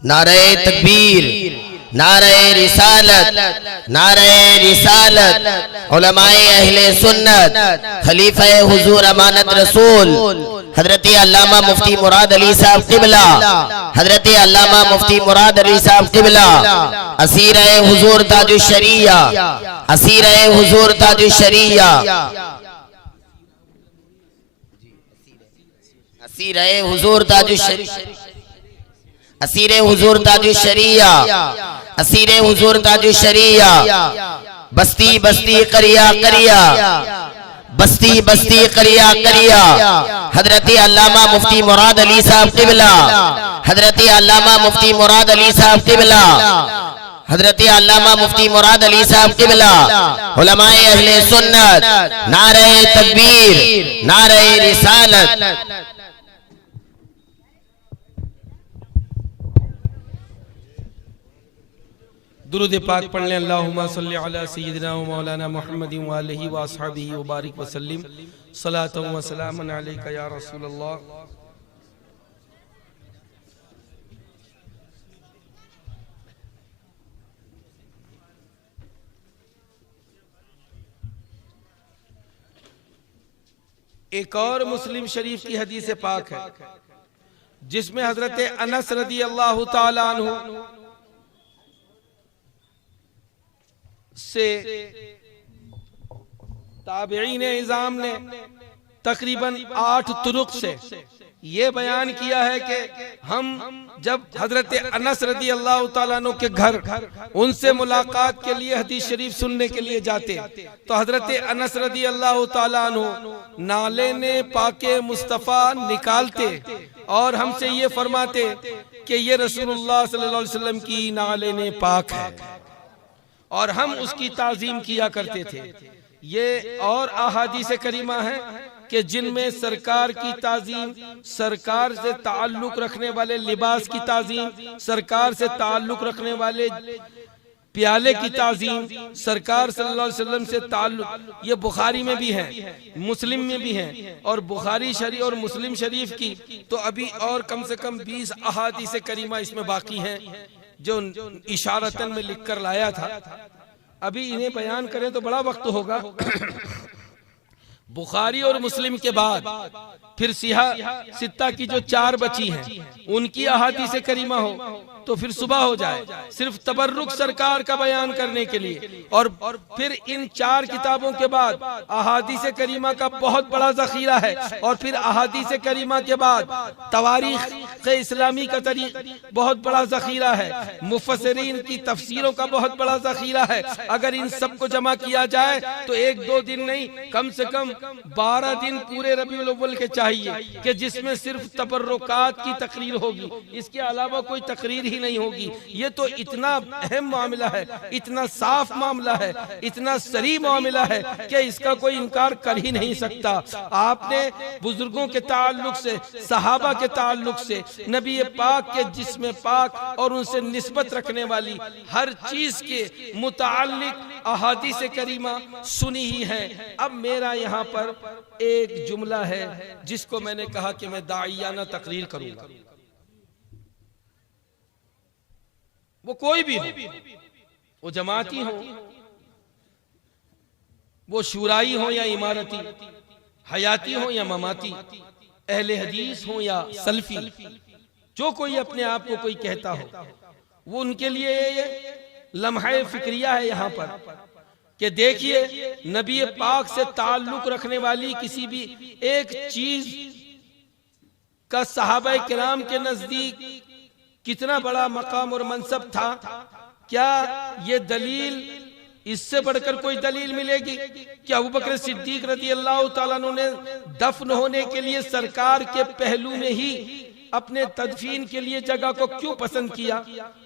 नारे तकबीर, नारे रिसालत, नारे रिसालत, उलमाए अहले सुन्नत, खलीफा हुजूर अमानत रसूल हजरत अल्लामा मुफ्ती मुराद अली साहब क़िबला, हजरत अल्लामा मुफ्ती मुराद अली साहब क़िबला, असीर हुजूर ताजुश शरिया, असीर हुजूर ताजुश शरिया, असीर हुजूर ताजुश शरिया, असीर हुजूर ताजुश शरिया, असीर हुजूर ताजुश शरिया, बस्ती बस्ती करिया करिया, बस्ती बस्ती करिया करिया, हजरत अल्लामा मुफ्ती मुराद अली साहब क़िबला, हजरत अल्लामा मुफ्ती मुराद अली साहब क़िबला, हजरत अल्लामा मुफ्ती मुराद अली साहब क़िबला, उलमाए अहले सुन्नत, नारे तकबीर, नारे रिसालत। दुरूद पाक पढ़ लें। अल्लाहुम्मा सल्लि अला सय्यिदिना व मौलाना मुहम्मदिन व आलिहि व अस्हाबिहि व बारिक व सल्लिम सलातन व सलामन अलैका या रसूलल्लाह। एक और मुस्लिम शरीफ की हदीस पाक है जिसमें हजरत अनस रदी अल्लाह ताला अन्हु से ताबईन इज़ाम ने तकरीबन 8 तुरुक से ये बयान किया है कि हम जब हजरत अनस रदी अल्लाह ताला अन्हु के घर उनसे मुलाकात के लिए हदीस शरीफ सुनने के लिए जाते तो हजरत अनस रदी अल्लाह ताला अन्हु नाले ने पाके मुस्तफ़ा निकालते और हमसे ये फरमाते कि ये रसूलुल्लाह सल्लल्लाहु अलैहि वसल्लम की नाले ने पाक है और हम उसकी ताज़ीम किया करते थे। ये और अहादीस करीमा है कि जिनमें सरकार की ताज़ीम, सरकार से ताल्लुक रखने वाले लिबास की ताज़ीम, सरकार से ताल्लुक रखने वाले प्याले की ताज़ीम, सरकार सल्लल्लाहु अलैहि वसल्लम से ताल्लुक, ये बुखारी में भी है, मुस्लिम में भी है और बुखारी शरीफ और मुस्लिम शरीफ की तो अभी और कम से कम 20 अहादीस करीमा इसमें बाकी हैं जो इशारतन में लिख कर लाया था। अभी इन्हें बयान करें तो बड़ा वक्त होगा। बुखारी और मुस्लिम के बाद फिर सित्ता की जो 4 बची हैं उनकी अहादीस करीमा हो तो फिर सुबह हो जाए सिर्फ तबर्रुक सरकार का बयान करने के लिए। और फिर इन 4 किताबों के बाद अहादीस करीमा का बहुत बड़ा जखीरा है और फिर अहादीस करीमा के बाद तवारीख इस्लामी का बहुत बड़ा जखीरा है, मुफस्सिरीन की तफसीरों का बहुत बड़ा जखीरा है। अगर इन सबको जमा किया जाए तो 1-2 दिन नहीं, कम से कम 12 दिन पूरे रबीउल अव्वल के चाहिए कि जिसमें सिर्फ तबर्रुकात की तकरीर होगी, इसके अलावा कोई तकरीर ही नहीं होगी। ये तो इतना अहम मामला है, इतना साफ मामला है, इतना सही मामला है कि इसका कोई इनकार कर ही नहीं सकता। आपने बुजुर्गों के ताल्लुक से, सहाबा के ताल्लुक से, नबी पाक के जिस्म पाक और उनसे निस्बत रखने वाली हर चीज के मुताल्लिक अहादीस करीमा सुनी ही है। अब मेरा यहाँ पर एक जुमला है जिसको मैंने कहा कि मैं दाइयाना तकरीर करूंगा, वो कोई भी हो, वो जमाती हो, वो शुराई हो या इमारती, हयाती हो या ममाती, अहले हदीस हो या सल्फी, जो कोई अपने आप को कोई कहता हो, वो उनके लिए ये लम्हा फिक्रिया है यहाँ पर कि देखिए नबी पाक से ताल्लुक रखने वाली किसी भी एक चीज का सहाबा किराम के नजदीक कितना बड़ा मकाम और मनसब था। क्या ये दलील, इससे बढ़कर कोई दलील मिलेगी? क्या अबू बकर सिद्दीक रज़ी अल्लाह ताला अन्हु ने दफन होने के लिए सरकार के पहलू में ही अपने तदफीन के लिए जगह को क्यों पसंद किया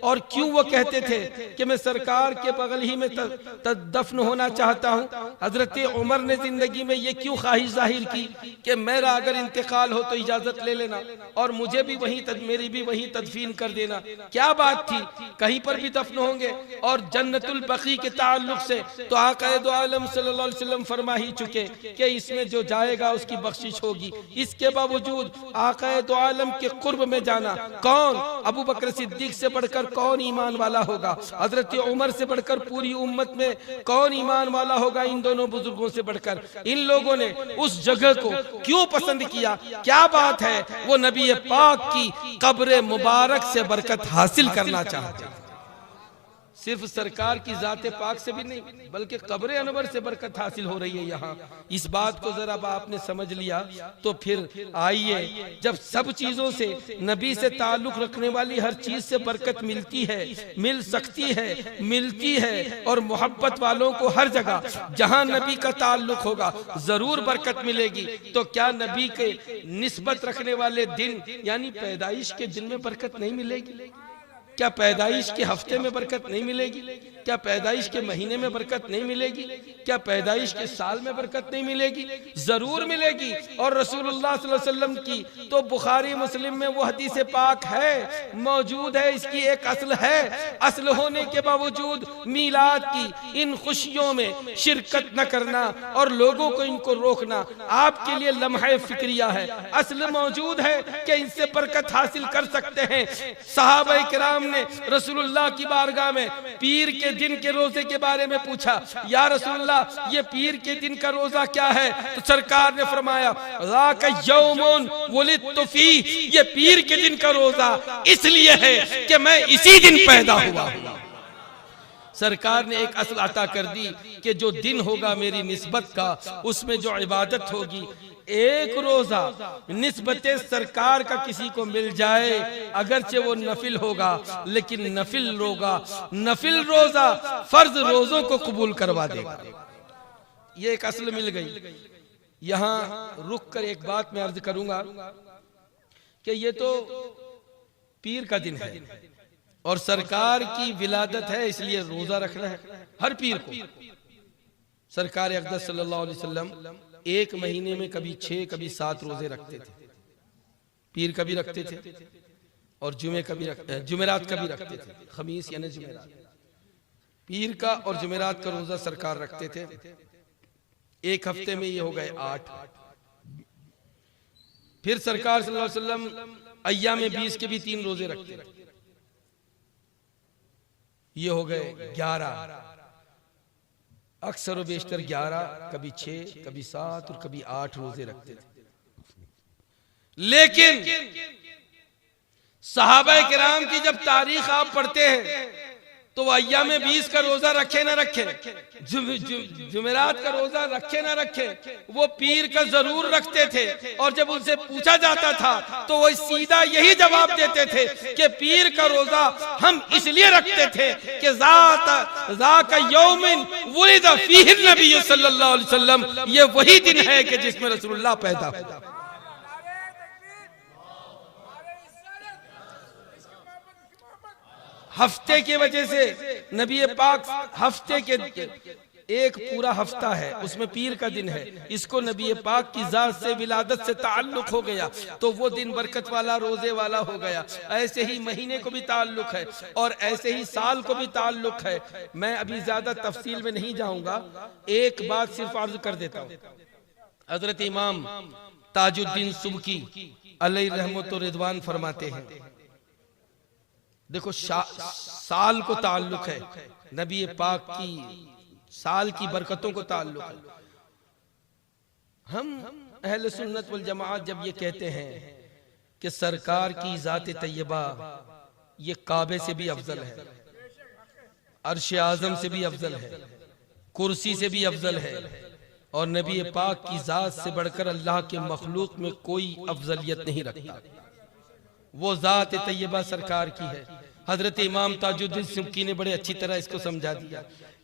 और क्यों वो कहते थे कि मैं सरकार के बगल ही में दफन होना चाहता हूँ? हजरत उमर ने जिंदगी में ये क्यों ख्वाहिश जाहिर की कि मेरा अगर इंतकाल हो तो इजाजत ले लेना और मुझे भी मेरी भी वही तदफीन कर देना। क्या बात थी, कहीं पर भी दफन होंगे। और जन्नतुल बकी के ताल्लुक से तो आक़ा दो आलम सल्लल्लाहु अलैहि वसल्लम फरमा ही चुके कि इसमें जो जाएगा उसकी बख्शिश होगी। इसके बावजूद आक़ा दो आलम के कुर्ब में जाना, कौन अबू बकर सिद्दीक से बढ़कर कौन ईमान वाला होगा? हजरत उमर से बढ़कर पूरी उम्मत में कौन ईमान वाला होगा? इन दोनों बुजुर्गों से बढ़कर इन लोगों ने उस जगह को क्यों पसंद किया? क्या बात है? वो नबी पाक की कब्र मुबारक से बरकत हासिल करना चाहते, सिर्फ सरकार की जाते पाक से भी नहीं बल्कि कब्र अनवर से बरकत हासिल हो रही है यहाँ। इस बात को जरा आपने समझ लिया तो फिर आइए, जब सब चीजों से नबी से ताल्लुक रखने वाली हर चीज से बरकत मिलती है, मिल सकती है, मिलती है, और मोहब्बत वालों को हर जगह जहाँ नबी का ताल्लुक होगा जरूर बरकत मिलेगी। तो क्या नबी के निस्बत रखने वाले दिन यानी पैदाइश के दिन में बरकत नहीं मिलेगी? क्या पैदाइश के हफ्ते में बरकत नहीं मिलेगी? क्या पैदाइश के महीने में बरकत नहीं मिलेगी? क्या पैदाइश के साल में बरकत नहीं मिलेगी? जरूर मिलेगी। और रसूलुल्लाह सल्लल्लाहु अलैहि वसल्लम की तो बुखारी मुस्लिम में वो हदीस पाक है, मौजूद है, इसकी एक असल है। असल होने के बावजूद मीलाद की इन खुशियों में शिरकत न करना और लोगों को इनको रोकना आपके लिए लम्हा फिक्रिया है। असल मौजूद है कि इनसे बरकत हासिल कर सकते हैं। सहाबा किराम ने रसूलुल्लाह की बारगाह में पीर के दिन के रोजे के बारे में पूछा, या रसूलल्लाह ये पीर के दिन का रोजा क्या है? तो सरकार ने फरमाया ज़ाका यौमुन वुलिदतु फीह, ये पीर के दिन का रोजा इसलिए है कि मैं इसी दिन पैदा हुआ हूं। सरकार ने एक असल अता कर दी कि जो दिन होगा मेरी निस्बत का, उसमें जो इबादत होगी, एक रोजा निस्बत सरकार का किसी को मिल जाए, अगरचे वो नफिल होगा, लेकिन नफिल रोजा फर्ज रोजों को कबूल करवा देगा। ये एक असल मिल गई। यहां रुक कर एक बात मैं अर्ज करूंगा कि ये तो पीर का दिन है और सरकार की विलादत है, इसलिए रोजा रखना है हर पीर को। सरकार अक़दस सल्लल्लाहु अलैहि वसल्लम एक महीने में कभी 6 कभी 7 रोजे रखते थे, पीर का भी रखते थे और जुमेरात का भी रखते थे, खमीस यानी जुमेरात। पीर का और जुमेरात का रोजा सरकार रखते थे। एक हफ्ते में ये हो गए 8। फिर सरकार सल्लल्लाहु अलैहि वसल्लम अय्याम 20 के भी 3 रोजे रखते थे, ये हो गए 11। अक्सर और बेशतर 11, कभी 6, कभी 7 और कभी 8 रोजे रखते थे। लेकिन सहाबा किराम की जब तारीख आप पढ़ते हैं तो अय्याम 20 का रोजा रखे ना रखे, जुमेरात का रोजा रखे ना रखे, वो पीर का जरूर रखते थे। और जब उनसे पूछा जाता था तो वो सीधा यही जवाब देते थे कि पीर का रोजा हम इसलिए रखते थे कि ज़ाका यौमिन वुलिदा फीहि नबी सल्लल्लाहु अलैहि वसल्लम, ये वही दिन है कि जिसमें रसूलुल्लाह पैदा हुआ। हफ्ते की वजह से नबी पाक हफ्ते के एक पूरा हफ्ता है, उसमें पीर का दिन है, इसको नबी पाक की जात से विलादत से ताल्लुक हो गया तो वो दिन बरकत वाला रोजे वाला हो गया। ऐसे ही महीने को भी ताल्लुक है और ऐसे ही साल को भी ताल्लुक है। मैं अभी ज्यादा तफसील में नहीं जाऊंगा, एक बात सिर्फ अर्ज कर देता हूँ। हजरत इमाम ताजुद्दीन सुबकी अलैहि रहमत व रिदवान फरमाते हैं, देखो साल को ताल्लुक है, नबी पाक की साल की बरकतों को ताल्लुक है। हम अहले सुन्नत वल जमाअत जब ये कहते हैं कि सरकार की ज़ात तैयबा ये काबे से भी अफजल है, अर्श आज़म से भी अफजल है, कुर्सी से भी अफजल है, और नबी पाक की ज़ात से बढ़कर अल्लाह के मखलूक में कोई अफजलियत नहीं रखता, वो ज़ात तैयबा सरकार की है। हजरत इमाम ताजुद्दीन सुबकी ने बड़े अच्छी तरह इसको समझा दिया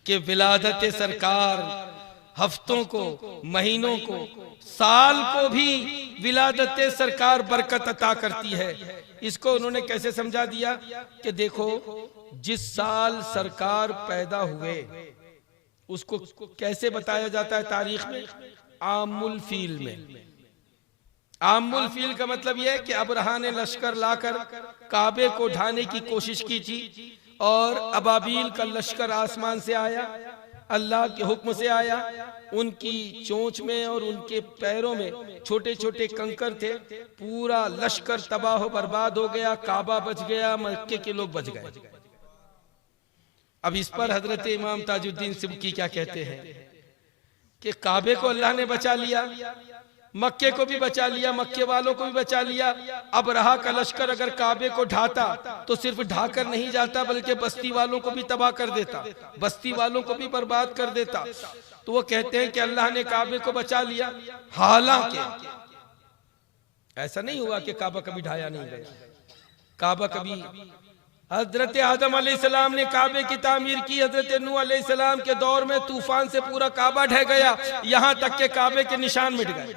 कि विलादत सरकार हफ्तों को, महीनों को, साल को भी विलादत सरकार बरकत अता करती है। इसको उन्होंने कैसे समझा दिया कि देखो जिस साल सरकार पैदा हुए उसको कैसे बताया जाता है तारीख में, आमुल फील में। आमुल फील का मतलब यह है कि अबरहा ने लश्कर लाकर काबे को ढाने की कोशिश की थी और अबाबील का लश्कर आसमान से आया, अल्लाह के हुक्म से आया। उनकी चोंच में और उनके पैरों में छोटे छोटे कंकर थे, पूरा लश्कर तबाह बर्बाद हो गया, काबा बच गया, मक्के के लोग बच गए। अब इस पर हजरत इमाम ताजुद्दीन सिबकी क्या कहते हैं कि काबे को अल्लाह ने बचा लिया, मक्के को भी बचा लिया, मक्के वालों को भी बचा लिया। अब रहा का लश्कर अगर काबे को ढाता तो सिर्फ ढाकर नहीं जाता बल्कि बस्ती वालों को भी तबाह कर देता, बस्ती वालों को भी बर्बाद कर देता। तो वो कहते हैं कि अल्लाह ने काबे को बचा लिया। हालांकि ऐसा नहीं हुआ कि काबा कभी ढाया नहीं गया, काबा कभी, हजरत आदम अलैहिस्सलाम ने काबे की तामीर की, हजरत नूह अलैहिस्सलाम के दौर में तूफान से पूरा काबा ढह गया, यहाँ तक के काबे के निशान मिट गए।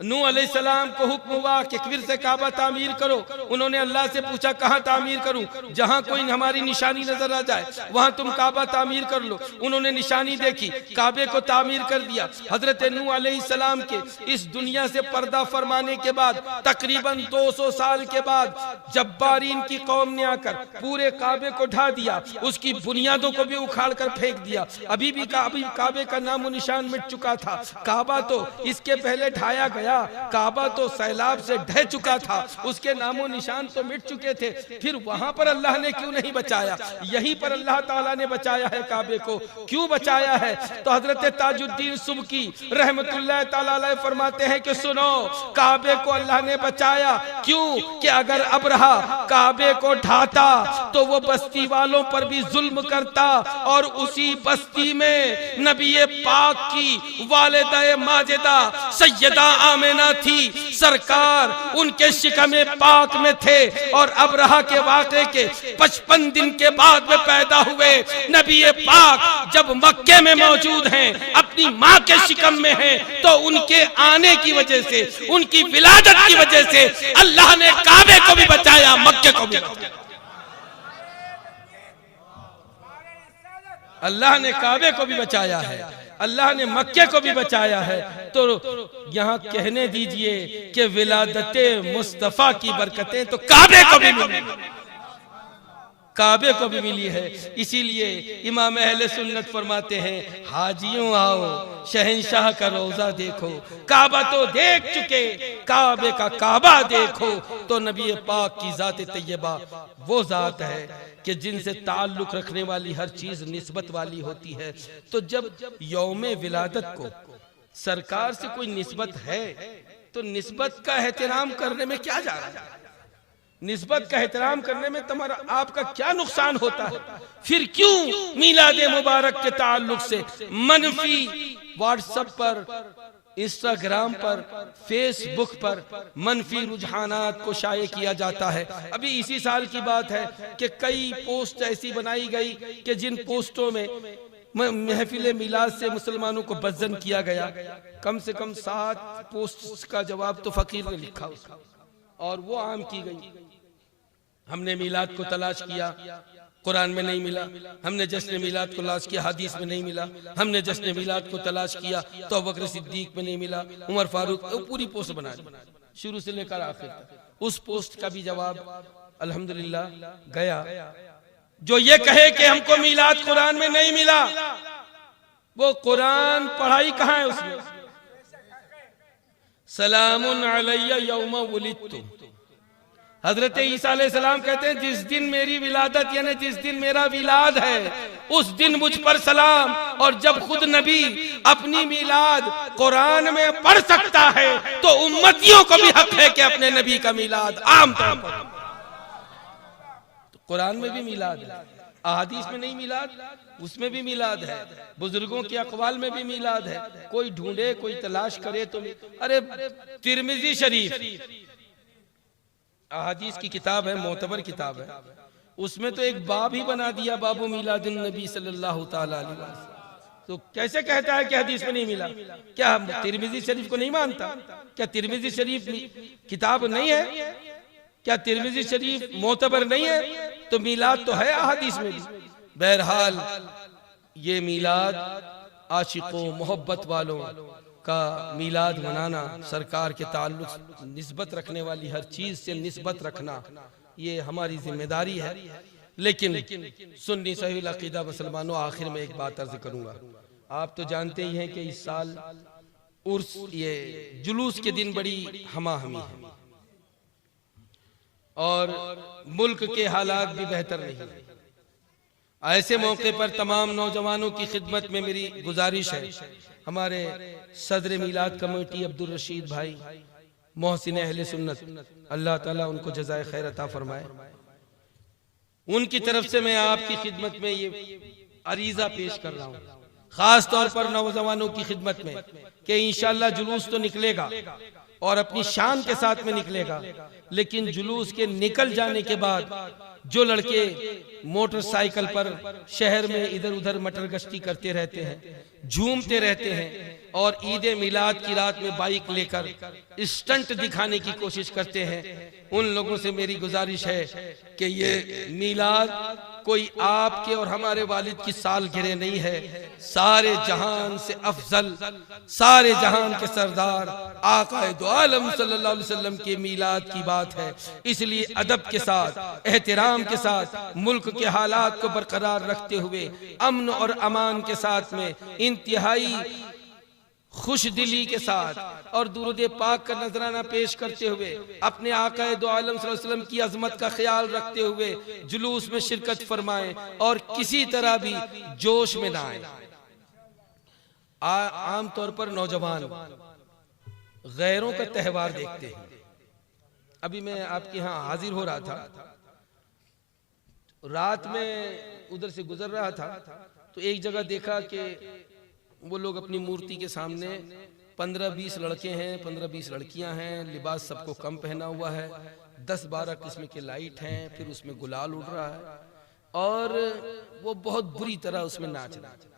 नूह अलैहिस्सलाम को हुक्म हुआ कि फिर से काबा तामीर करो। उन्होंने अल्लाह से पूछा कहाँ तामीर करूं, जहां कोई हमारी निशानी नजर आ जाए वहां तुम काबा तामीर कर लो। उन्होंने निशानी देखी, काबे को तामीर कर दिया। हजरत नूह अलैहिस्सलाम के इस दुनिया से पर्दा फरमाने के बाद तकरीबन 200 साल के बाद जब्बारीन की कौम ने आकर पूरे काबे को ढा दिया, उसकी बुनियादों को भी उखाड़ कर फेंक दिया। अभी काबे का नामो निशान मिट चुका था। काबा तो इसके पहले ढाया गया गया। काबा तो सैलाब से ढह चुका था, उसके नामो निशान तो मिट चुके थे, फिर वहां पर अल्लाह ने क्यों नहीं बचाया? यहीं पर अल्लाह ताला ने बचाया है। काबे को क्यों बचाया है? तो हजरत ताजुद्दीन सुबकी रहमतुल्लाह ताला अलैह फरमाते हैं कि सुनो, काबे को अल्लाह ने बचाया क्यों कि अगर अबरहा काबे को ढाता तो वो बस्ती वालों पर भी जुल्म करता, और उसी बस्ती में नबी पाक की वालिदा माजिदा सैयदा आमिना थी, सरकार उनके शिकमे पाक में थे, और अबरहा के वाक़े के 55 दिन के बाद में पैदा हुए नबी पाक जब मक्के में मौजूद हैं, अपनी माँ के शिकम में हैं, तो उनके आने की वजह से, उनकी विलादत की वजह से अल्लाह ने काबे को भी बचाया, मक्के को भी बचाया। अल्लाह ने काबे को भी बचाया है, अल्लाह ने मक्के को भी बचाया है। तो यहाँ कहने दीजिए कि विलादते मुस्तफा की बरकतें तो काबे को भी मिली, काबे को भी मिली है। इसीलिए इमाम अहले सुन्नत फरमाते हैं, हाजियों आओ शहंशाह का रोजा देखो, काबा तो देख चुके, काबे का काबा देखो। तो नबी पाक की जात तैयबा वो जात है कि जिनसे ताल्लुक रखने वाली हर चीज निस्बत वाली होती है। तो जब यौमे विलादत को सरकार से कोई निस्बत है, तो निस्बत का एहतराम करने में क्या जा रहा है? निस्बत का एहतराम करने में तुम्हारा आपका क्या नुकसान होता है? फिर क्यों मीलाद मुबारक के ताल्लुक से मनफी व्हाट्सएप पर, इंस्टाग्राम पर, फेसबुक पर मनफी रुझानात को शाये किया जाता है? अभी इसी साल की बात है कि कई पोस्ट ऐसी बनाई गई कि जिन पोस्टों में महफिल मिलाद से मुसलमानों को बज़्ज़न किया गया। कम से कम 7 पोस्ट का जवाब तो फकीर ने लिखा उसका, और वो आम की गई। हमने मिलाद को तलाश किया, कुरान में नहीं मिला। हमने जश्न मिलाद को तलाश किया, हदीस में नहीं मिला। हमने जश्न मिलाद को तलाश किया तो अबू बकर सिद्दीक में नहीं मिला, उमर फारूक, पूरी पोस्ट बना दी शुरू से लेकर आखिर तक। उस पोस्ट का भी जवाब अल्हम्दुलिल्लाह गया। जो ये कहे कि हमको मिलाद कुरान में नहीं मिला, वो कुरान पढ़ाई कहाँ है उसमें? सलामुन अलैया यौमा वुलिदतु, हजरत ईसा अलैहिस्सलाम कहते हैं जिस दिन मेरी विलादत यानी जिस दिन मेरा विलाद है उस दिन मुझ पर सलाम। और जब खुद नबी अपनी मिलाद कुरान में पढ़ सकता है तो उम्मतियों को भी हक है कि अपने नबी का मिलाद आम तौर पर। तो कुरान में भी मिलाद है, अहादीस में नहीं मिलाद, उसमें भी मिलाद है, बुजुर्गों के अक़वाल में भी मिलाद है। कोई ढूंढे, कोई तलाश करे तो अरे तिरमिज़ी शरीफ अहादीस की किताब है, मोतबर किताब है, उसमें तो एक बाब ही बना दिया, बाबू मिलादुन नबी सल्लल्लाहु ताला अलैहि वसल्लम। तो कैसे कहता है कि हदीस में नहीं मिला? क्या तिरमिज़ी शरीफ को नहीं मानता? क्या तिरमिज़ी शरीफ किताब नहीं है? क्या तिरमिज़ी शरीफ मोतबर नहीं है? तो मिलाद तो है अहादीस में भी। बहरहाल ये मिलाद आशिकों मोहब्बत वालों का मिलाद मनाना, सरकार के ताल्लुक निस्बत रखने वाली हर चीज से निस्बत रखना, ये हमारी जिम्मेदारी है। लेकिन सुन्नी सहीह अकीदा मुसलमानों, आखिर में एक बात अर्ज करूंगा। आप तो जानते ही हैं कि इस साल उर्स, ये जुलूस के दिन बड़ी हमाहमी है और मुल्क के हालात भी बेहतर नहीं। ऐसे मौके पर तमाम नौजवानों की खिदमत में मेरी गुजारिश है, हमारे सदर मिलाद कमेटी अब्दुल रशीद भाई मोहसिन अहले सुन्नत, अल्लाह ताला उनको जज़ाए खैर अता फरमाए, उनकी तरफ से मैं आपकी खिदमत में ये अरीजा पेश कर रहा हूँ, खास तौर पर नौजवानों की खिदमत में, कि इंशाअल्लाह जुलूस तो निकलेगा और अपनी शान के साथ में निकलेगा। लेकिन जुलूस के निकल जाने के बाद जो लड़के मोटरसाइकिल पर शहर में इधर उधर मटर गश्ती करते रहते हैं, झूमते रहते हैं और ईद मिलाद की रात में बाइक लेकर स्टंट दिखाने की कोशिश करते हैं, उन लोगों से मेरी गुजारिश है कि ये मिलाद कोई आपके और हमारे वालिद की सालगिरह नहीं है, सारे जहान से अफजल, सारे जहान के सरदार आका दो आलम सल्लल्लाहु अलैहि वसल्लम के मिलाद की बात है। इसलिए अदब के साथ, एहतराम के साथ, मुल्क के हालात को बरकरार रखते हुए, अमन और अमान के साथ में, इंतहाई खुश दिली के साथ और दुरूद पाक का नजराना पेश करते हुए अपने आका दो आलम सल्लल्लाहु अलैहि वसल्लम की अजमत का ख्याल रखते हुए जुलूस में शिरकत फरमाएं और किसी तरह भी जोश में ना आए। आम तौर पर नौजवान गैरों का त्यौहार देखते हैं। अभी मैं आपके यहाँ हाजिर हो रहा था, रात में उधर से गुजर रहा था तो एक जगह देखा कि वो लोग अपनी मूर्ति के सामने 15-20 लड़के हैं, 15-20 लड़कियां हैं, लिबास सबको कम पहना हुआ है, 10-12 किस्म के लाइट हैं, फिर उसमें गुलाल उड़ रहा है और वो बहुत बुरी तरह उसमें नाच रहा है।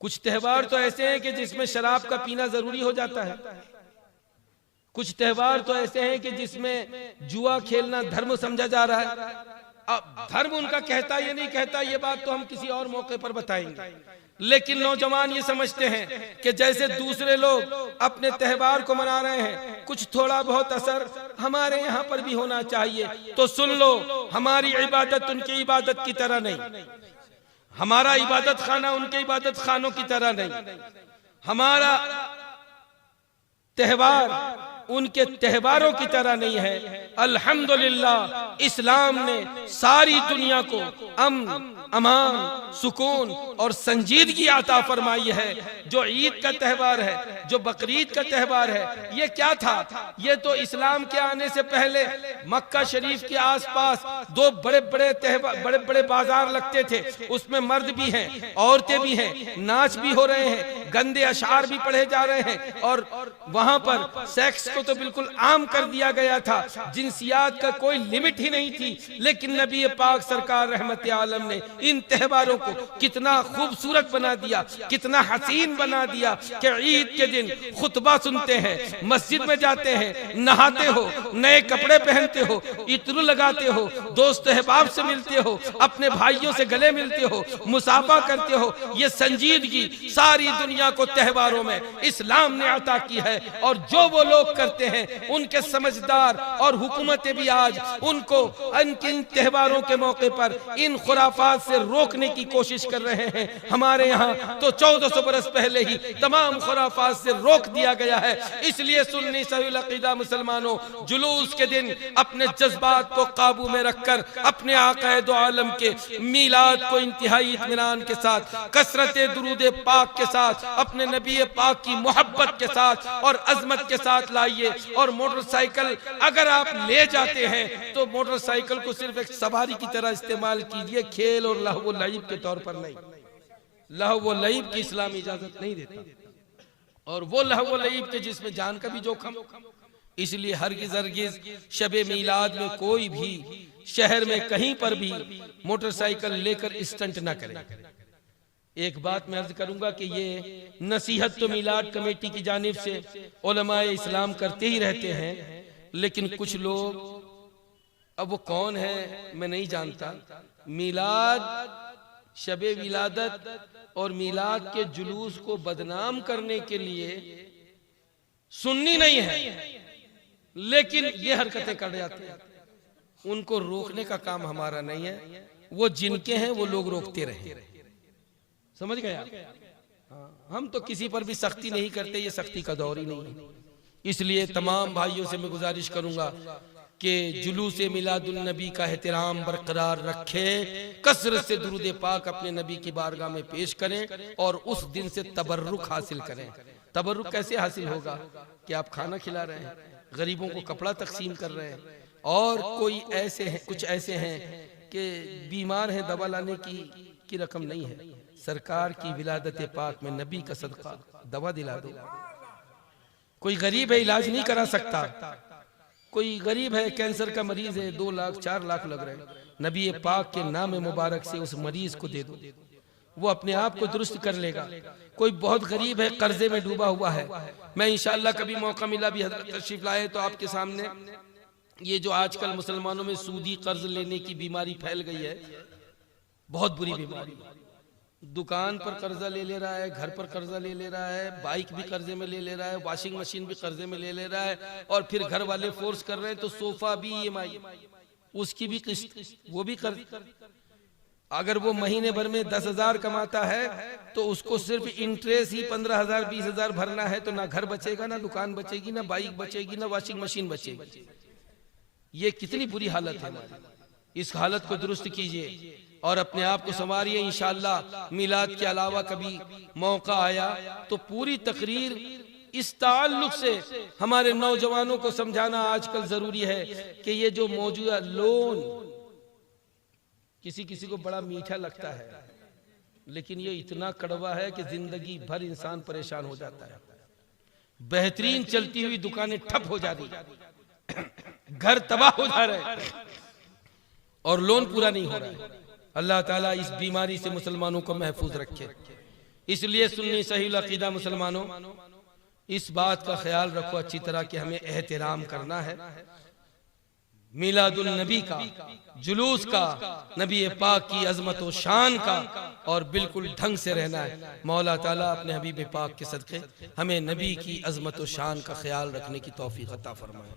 कुछ त्यौहार तो ऐसे हैं कि जिसमें शराब का पीना जरूरी हो जाता है, कुछ त्यौहार तो ऐसे हैं कि जिसमें जुआ खेलना धर्म समझा जा रहा है। अब धर्म उनका कहता ये नहीं कहता, ये बात तो हम किसी और मौके पर बताएंगे, लेकिन नौजवान ये समझते हैं कि जैसे दूसरे लोग अपने त्यौहार को मना रहे हैं, कुछ थोड़ा बहुत असर हमारे यहाँ पर भी होना चाहिए। तो सुन लो, हमारी इबादत उनकी इबादत की तरह नहीं, हमारा इबादत खाना उनके इबादत खानों की तरह नहीं, हमारा त्यौहार उनके त्यौहारों की तरह नहीं है। अल्हम्दुलिल्लाह इस्लाम ने सारी दुनिया को अमान, सुकून और संजीदगी अता फरमाई है। जो ईद का त्यौहार है, जो बकरीद का त्यौहार है, ये क्या था? ये तो इस्लाम के आने से पहले मक्का शरीफ के आसपास दो बड़े बड़े बाजार लगते थे, उसमें मर्द भी हैं, औरतें भी हैं, नाच भी हो रहे हैं, गंदे अशार भी पढ़े जा रहे हैं और वहां पर सेक्स को तो बिल्कुल आम कर दिया गया था, जिनसियात का कोई लिमिट ही नहीं थी। लेकिन नबी पाक सरकार रहमत आलम ने इन त्यौहारों को कितना खूबसूरत बना दिया, कितना हसीन बना दिया कि ईद के दिन खुतबा सुनते हैं, मस्जिद में जाते हैं, नहाते हो, नए कपड़े पहनते हो, इत्र लगाते हो, दोस्त अहबाब से मिलते हो, अपने भाइयों से गले मिलते हो, मुसाफा करते हो। ये संजीदगी सारी दुनिया को त्यौहारों में इस्लाम ने अता की है और जो वो लोग करते हैं उनके समझदार और हुकूमतें भी आज उनको इन त्यौहारों के मौके पर इन खुराफात से रोकने की कोशिश कर रहे हैं। हमारे यहाँ तो 1400 बरस पहले ही तमाम खुराफात से रोक दिया गया है। इसलिए सुन्नी सहील अकीदा मुसलमानों, जुलूस के दिन अपने जज्बात को काबू में रखकर अपने आका दो आलम के मीलाद को इंतहाई इत्मीनान के साथ, कसरत दुरूद पाक के साथ, अपने नबी पाक की मोहब्बत के साथ और अजमत के साथ लाइए। और मोटरसाइकिल अगर आप ले जाते हैं तो मोटरसाइकिल को सिर्फ एक सवारी की तरह इस्तेमाल कीजिए, खेल और लहव लईब के तौर पर नहीं। लहव लईब की इस्लाम इजाजत नहीं देता और वो लहव लईब के जिसमें जान का भी जोखम। इसलिए हरगिज शबे मीलाद में कोई भी शहर में कहीं पर भी मोटरसाइकिल लेकर स्टंट ना करे। एक बात मैं अर्ज करूंगा कि ये नसीहत तो मीलाद कमेटी की जानिब से उलमाए इस्लाम करते ही रहते हैं, लेकिन कुछ लोग, अब वो कौन है मैं नहीं जानता, मीलाद, शबे विलादत और मीलाद के जुलूस को बदनाम करने के लिए सुन्नी नहीं है लेकिन ये हरकतें कर जाते हैं। उनको रोकने का काम हमारा नहीं है, वो जिनके हैं वो लोग रोकते रहे। समझ गया? हम तो किसी पर भी सख्ती नहीं करते, ये सख्ती का दौर ही नहीं है। इसलिए तमाम भाइयों से मैं गुजारिश करूंगा कि जुलूस मिलादुन नबी का एहतराम बरकरार रखे, कसरत से दुरूद पाक अपने नबी की बारगाह में पेश करें और उस दिन से तबर्रुक हासिल करें। तबर्रुक कैसे हासिल होगा कि आप खाना खिला रहे हैं, गरीबों को कपड़ा तकसीम कर रहे हैं, और कोई ऐसे हैं, कुछ ऐसे हैं कि बीमार हैं, दवा लाने की रकम नहीं है, सरकार की विलादत पाक में नबी का सदका दवा दिला दो। कोई गरीब है इलाज नहीं करा सकता, कोई गरीब है कैंसर का मरीज है, 2 लाख 4 लाख लग रहे हैं, नबी पाक के नाम मुबारक से उस मरीज को दे दो, वो अपने आप को दुरुस्त कर लेगा। कोई बहुत गरीब है, कर्जे में डूबा हुआ है, मैं इंशाअल्लाह कभी मौका मिला भी हजरत तशरीफ लाए तो आपके सामने ये जो आजकल मुसलमानों में सूदी कर्ज लेने की बीमारी फैल गई है, बहुत बुरी बीमारी। दुकान पर कर्जा ले रहा है, घर पर कर्जा ले रहा है, बाइक भी कर्जे में ले रहा है, वॉशिंग मशीन भी कर्जे में ले रहा है, और फिर घर वाले फोर्स कर रहे हैं तो सोफा भी EMI, उसकी भी किस्त, वो भी कर्ज। अगर वो महीने भर में 10,000 कमाता है तो उसको सिर्फ इंटरेस्ट ही 15,000 20,000 भरना है, तो ना घर बचेगा, ना दुकान बचेगी, ना बाइक बचेगी, ना वॉशिंग मशीन बचेगी। ये कितनी बुरी हालत है हमारी। इस हालत को दुरुस्त कीजिए और अपने आप को संवारिए। इंशाअल्लाह मिलाद के अलावा कभी मौका आया तो पूरी तकरीर इस ताल्लुक से हमारे नौजवानों को समझाना आजकल जरूरी है कि ये जो मौजूदा लोन किसी किसी को बड़ा मीठा लगता है, लेकिन ये इतना कड़वा है कि जिंदगी भर इंसान परेशान हो जाता है। बेहतरीन चलती हुई दुकानें ठप हो जा रही, घर तबाह हो जा रहे और लोन पूरा नहीं हो रहा है। अल्लाह ताला इस बीमारी से मुसलमानों को महफूज रखे। इसलिए सुन्नी सही अकीदा मुसलमानों, इस बात का ख्याल रखो अच्छी तरह कि हमें एहतराम करना है मिलादुल नबी का, जुलूस का, नबी पाक की अजमत व शान का, और बिल्कुल ढंग से रहना है। मौला ताला अपने हबीब पाक के सदक़े हमें नबी की अजमत व शान का ख्याल रखने की तौफीक अता फरमाए।